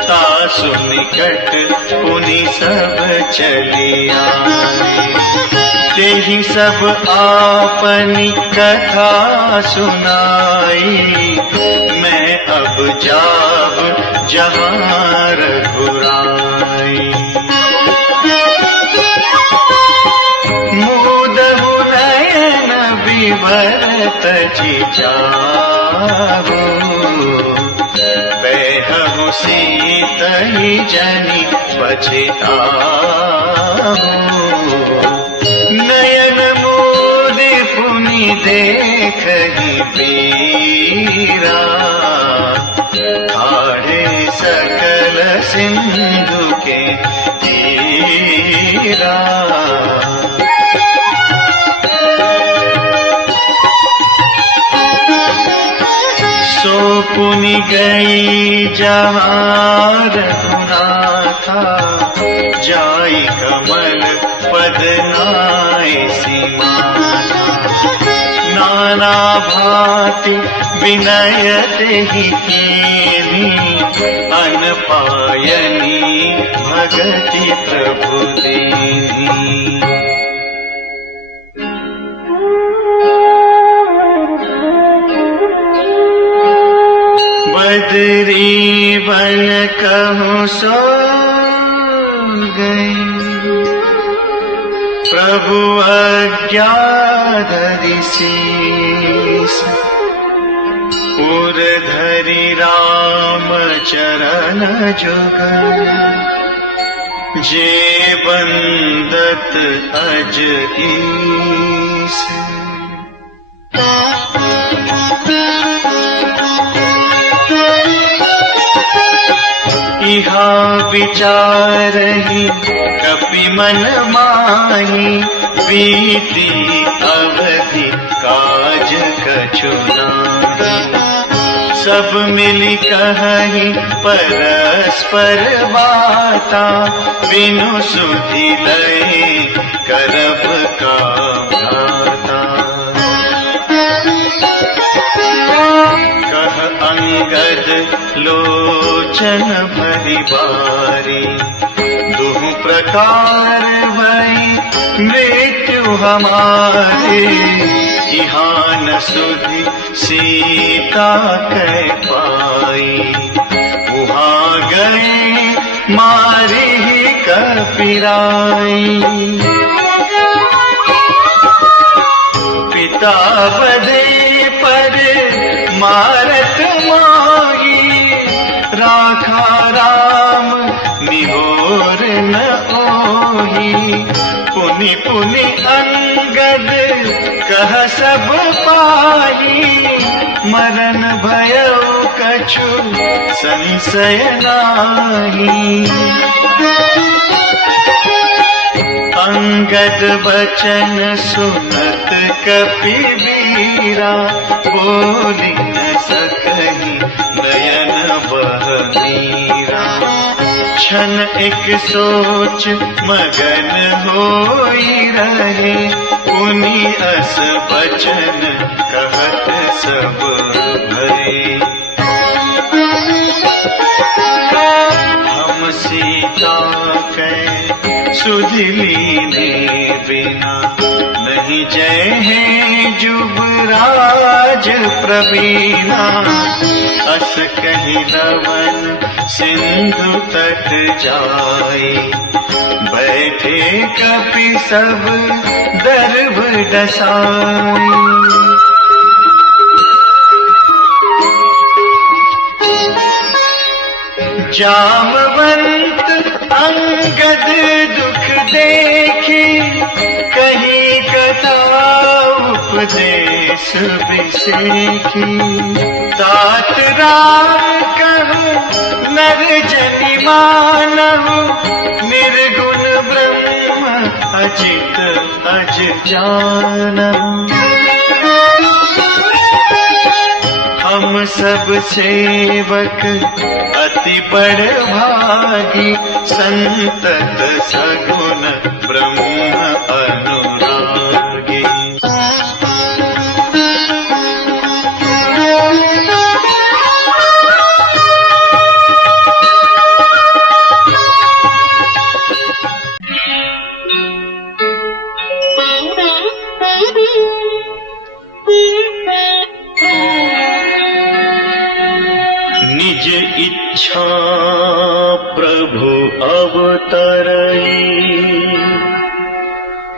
तासु निकट पुनि सब चली आए। तेहि सब आपनी कथा सुनाई, मैं अब जाब जहाँ रघुराई। विवर तजि जाहु, बेहु सीतहि जनि पछिताहु। नयन मोदि पुनि देखहि पीरा, ठाढ़े सकल सिंधु के तीरा। सो पुनि गई जहाँ रघुनाथा, जाई कमल पद नाय सीमाना। नाना भांति विनय तेहि कीनी, अन पायनी भगति प्रभु दीनी। बदरी बन कहूँ सो गई, प्रभु आज्ञा धरि शीस। उर धरि राम चरण जुग, जे बंदत अज ईस। इहा विचारहि कपि मन माही, बीती अवधि काज कछु नाही। सब मिली कहीं परस्पर बाता, बिनु सुधि लय करब का भ्राता। कह अंगद लोचन भरी बारी, दुह प्रकार भई मृत्यु हमारी। यहाँ न सुधि सीता कह पाई, वहाँ गए मारी ही कपिराई। पिता बधे पर मारत माही, राखा राम निहोर न ओही। पुनि पुनि अंगद कह सब पाही, मरण भयउ कछु संशय नाही। अंगद बचन सुनत कपिवीरा, बोली न सकहि नयन बह मीरा। क्षण एक सोच मगन होई रहे, पुनि अस बचन कहत सब भय। हम सीता कै सुधि लीने बिना, नहीं जय है जुबराज प्रवीणा। अस कहि लवन सिंधु तट जाए, बैठे कपि सब दर्भ डसाए। जामवंत अंगद दुख देखी, कहीं कथा उपदेश बिसेखी। तात राम कहूँ नर जनि मानहु, निर्गुण ब्रह्म अजित अज जानहु। हम सब सेवक अति बड़ भागी, संतत सगुण ब्रह्म अनुरागी। निज इच्छा प्रभु अवतरई,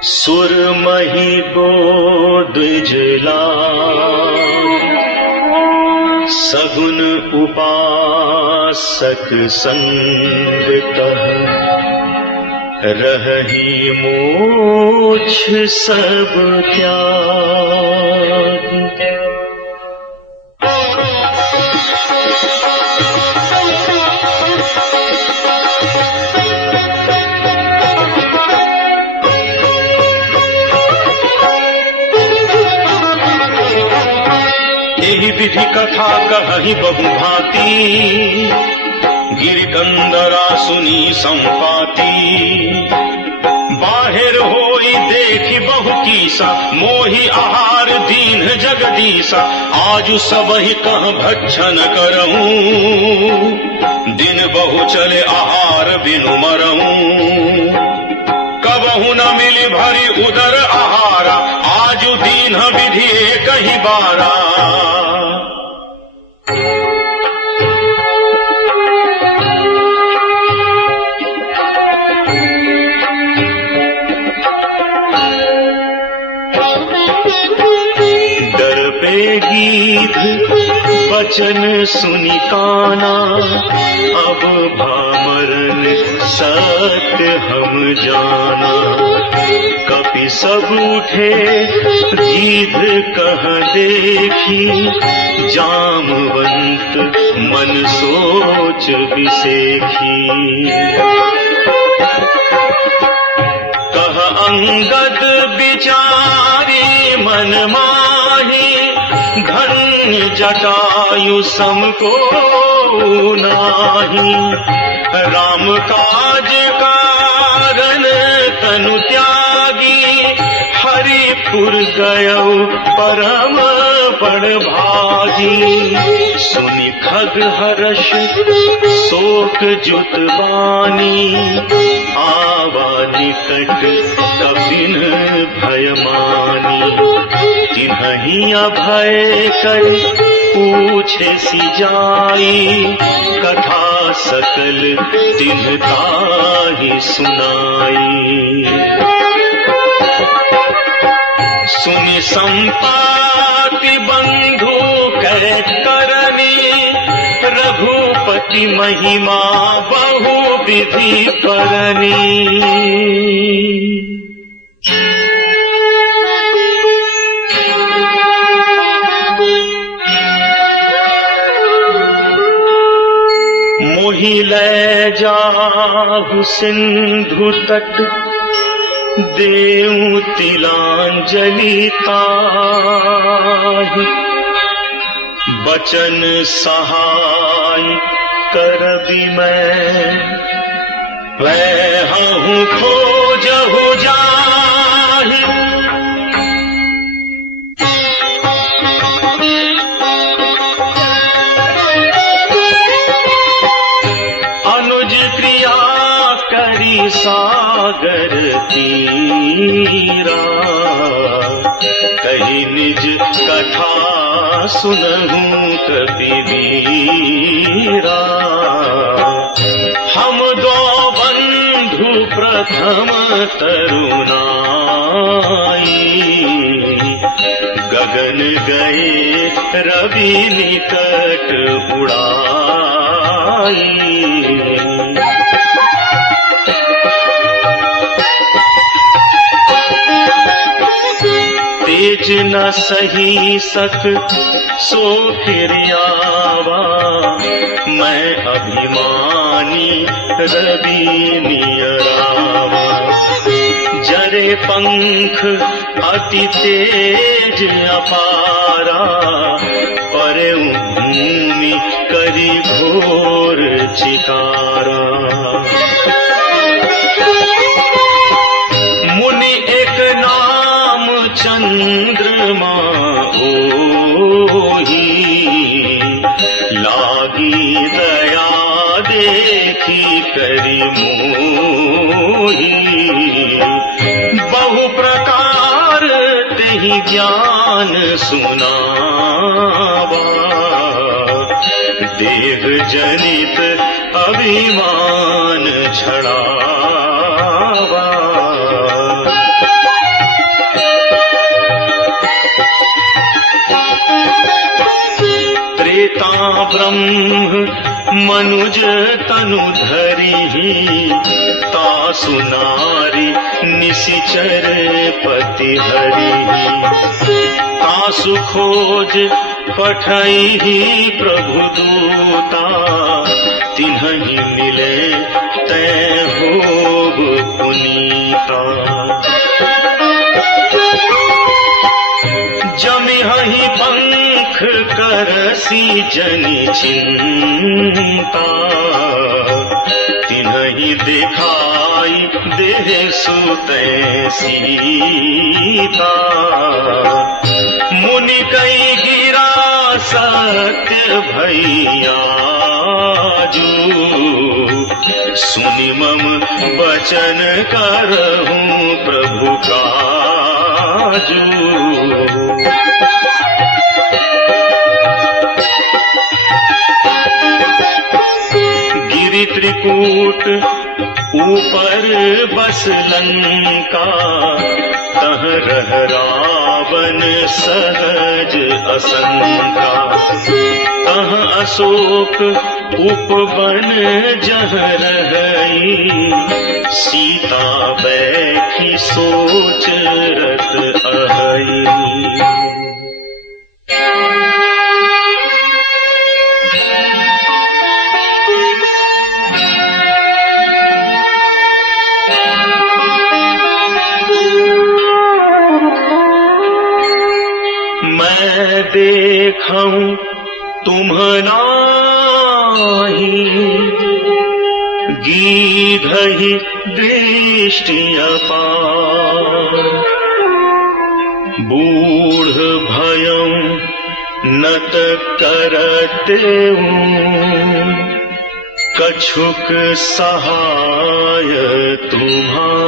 सुर मही गोद जिलाए। सगुन उपासक संग तह, रहहि मोक्ष सब त्याग। एहि विधि कथा कहहि बहु भांति, गिरकंदरा सुनी संपाति। बाहिर होई देखि बहु कीसा, मोहि आहार दीन जगदीसा। आजु सबहि कह भक्षण करऊं, दिन बहु चले आहार बिनु मरऊं। कबहु न मिली भरी उदर आहारा, आजु दीन विधि एक ही बारा। डर पे गीत बचन सुनि काना, अब भामरन सत्य हम जाना। कपि सब उठे गीध कह देखी, जामवंत मन सोच बिसेखी। कह अंगद बिचारी मन माही, धन्य जटायु सम को नाही। राम काज कारण तनु त्यागी, हरिपुर गयो परम बड़ भागी। सुनि खग हर्ष शोक जुत बानी, आवा निकट कपिन भय मानी। तिन्हि अभय कर पूछे सी जाई, कथा सकल तिन्ह ताहि सुनाई। सुनि संपाति बंधु कह करनी, रघुपति महिमा बहु विधि परनी। मोहि लै जाहु सिंधु तट, देऊ तिलांजलि ताहि। बचन सहाय करबि मैं, वैहूँ खोजहु जाहि। अनुज क्रिया करी सागर तीरा, कही निज कथा सुनहूं कबीरा। हम दो बंधु प्रथम तरुणाई, गगन गए रवि निकट उड़ाई। तेज न सही सक सो फिर आवा, मैं अभिमानी रवि नियरावा। जरे पंख अति तेज अपारा, परेउ भूमि करी घोर चिकारा। मुनि एक नाम चंद्रमा होही, लागी दया देखी करी मोही। बहु प्रकार तेहि ज्ञान सुनावा, देव जनित अभिमान छड़ावा। त्रेता ब्रह्म मनुज तनु धरी, तासु नारी निशिचर पति हरि। तासु खोज पठई प्रभु दूता, तिन्हि मिले तै होब पुनीता। जमिहि पंख करसी जनि चिंता, तिन्हि दिखाई देह सुतै सीता। मुनि कई गिरा सत्य भैयाजू, सुनि मम बचन करहूँ प्रभु काजू। गिरि त्रिकूट ऊपर बस लंका, तह रह रावण सहज असंका। तह अशोक उपवन जह रही, सीता बैठी सोच रत अहई। देखऊं तुम नाही, गीधहि दृष्टि अपार। बूढ़ भयं नत करतेऊं, कछुक सहाय तुम्हार।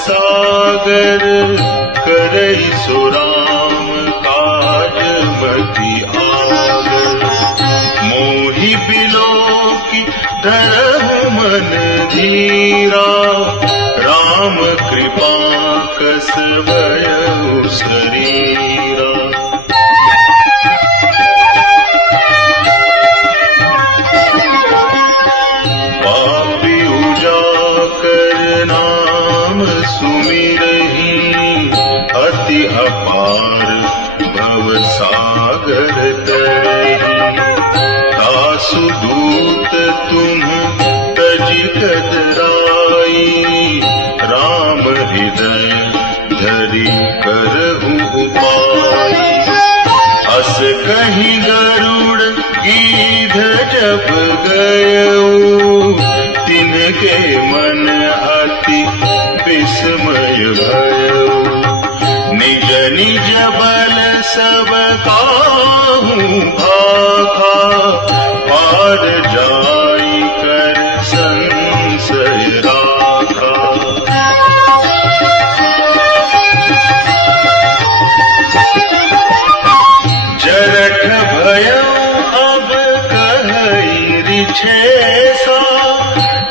सागर करई सो राम काज मति आगर। मोहि बिलोकी धरहु मन धीरा, राम कृपा कस भयउ शरीरा। पापी उजागर नाम सुमिरहि, अति अपार भव सागर तरहि। तासु दूत तुम तजि कतराई, राम हृदय धरि करहु उपाय। अस कहीं गरुड़ गीध जब गयऊ, तिनके मन अति विस्मय भयऊ। निज निज बल सब काहू भाखा, पार जाई कर संशय राखा। जरठ भयऊ अब कहई रिछेसा,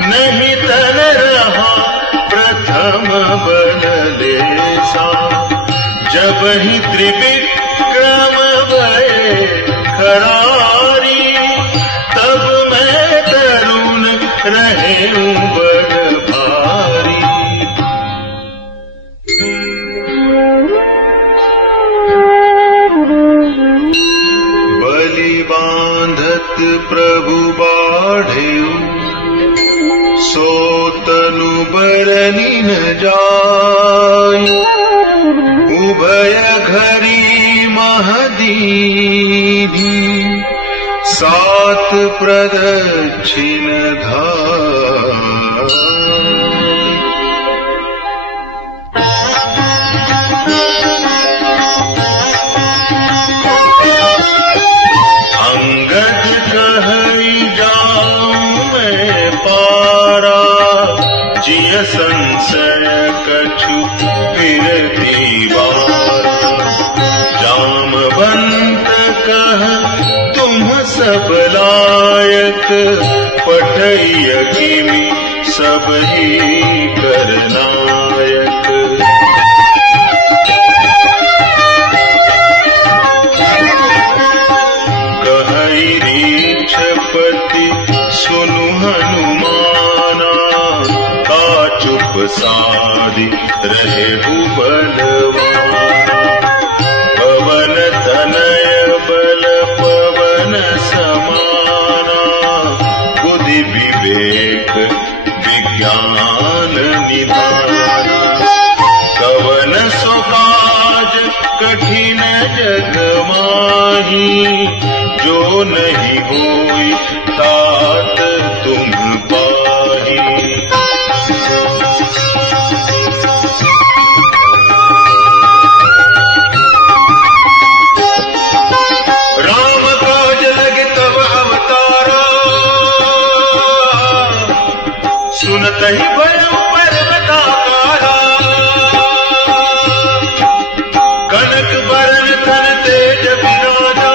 नहीं तन रहा प्रथम बन लेसा। जब ही त्रिविक्रम भये खरारी, तब मैं तरुण रहूं बड़ भारी। बलि बांधत प्रभु बाढ़ेऊ, सो तनु बरनि न जाई। उभय घरी महदीनी, सात प्रदक्षिण धाई। अंगद कहई जाऊं मैं पारा, जिय संशय कछु फिरती बारा। जामवंत कह तुम सब लायक, पठैय किमि सब ही करनायक। कहई रीछपति सुनु हनुमाना, का चुप साधि रहेहु बलवाना। पवन तनय बल पवन समाना, बुद्धि विवेक विज्ञान निधाना। कवन सो काज कठिन जग माही, जो नहीं होई तात तुम पाही। राम काज लगे तब अवतारा, सुनत ही भयउ पर्वताकारा। कनक बरन तन तेज बिराजा,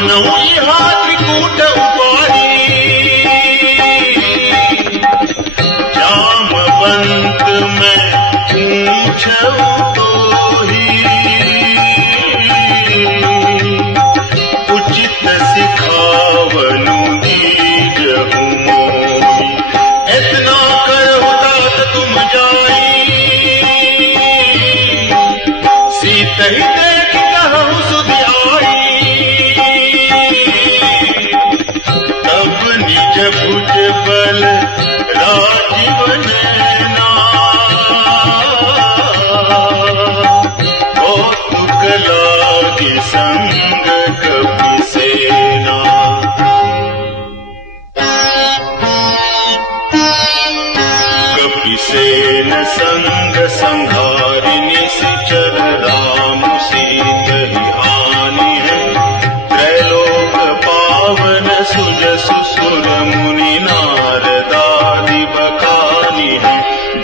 मानव यहाँ त्रिकूट उपाधि जामवंत में पूछूं तो ही उचित सिखावनु दीजहु मोहि इतना करहु तात तुम जाई सीत ही देख कहूँ सुधि आई तब निज भुज बल राजीव नैना कौतुक लागे संग कपि सेना कपि सेन संग संहारि निश्चर राम सीत ही हानि है त्रैलोक पावन सुजसु सुर मुनि नारदादि बखानी है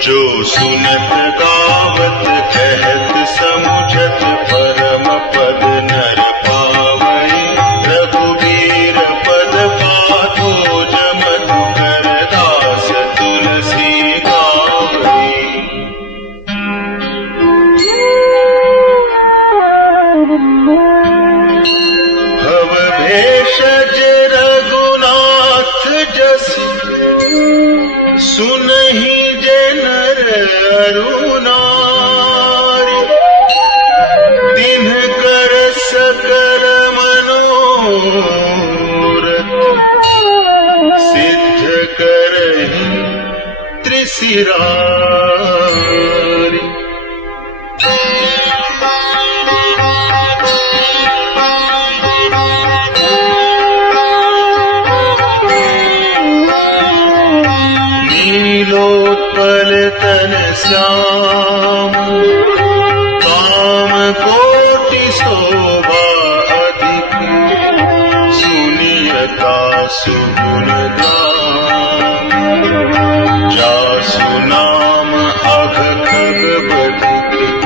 जो सुनत गावत कहत समुझत परम पद नर पावै रघुवीर पद पाथो जमतु कर दास तुलसी गावै भव भेषज रघुनाथ जस सुनहि जे नर अरु नारी तिन्ह कर सकल मनोरथ सिद्ध करहि त्रिशिरारी नीलोत्पल तन श्याम काम कोटि शोभा अधिक सुनियता सुगुण गान जासु नाम अघ खग बधिक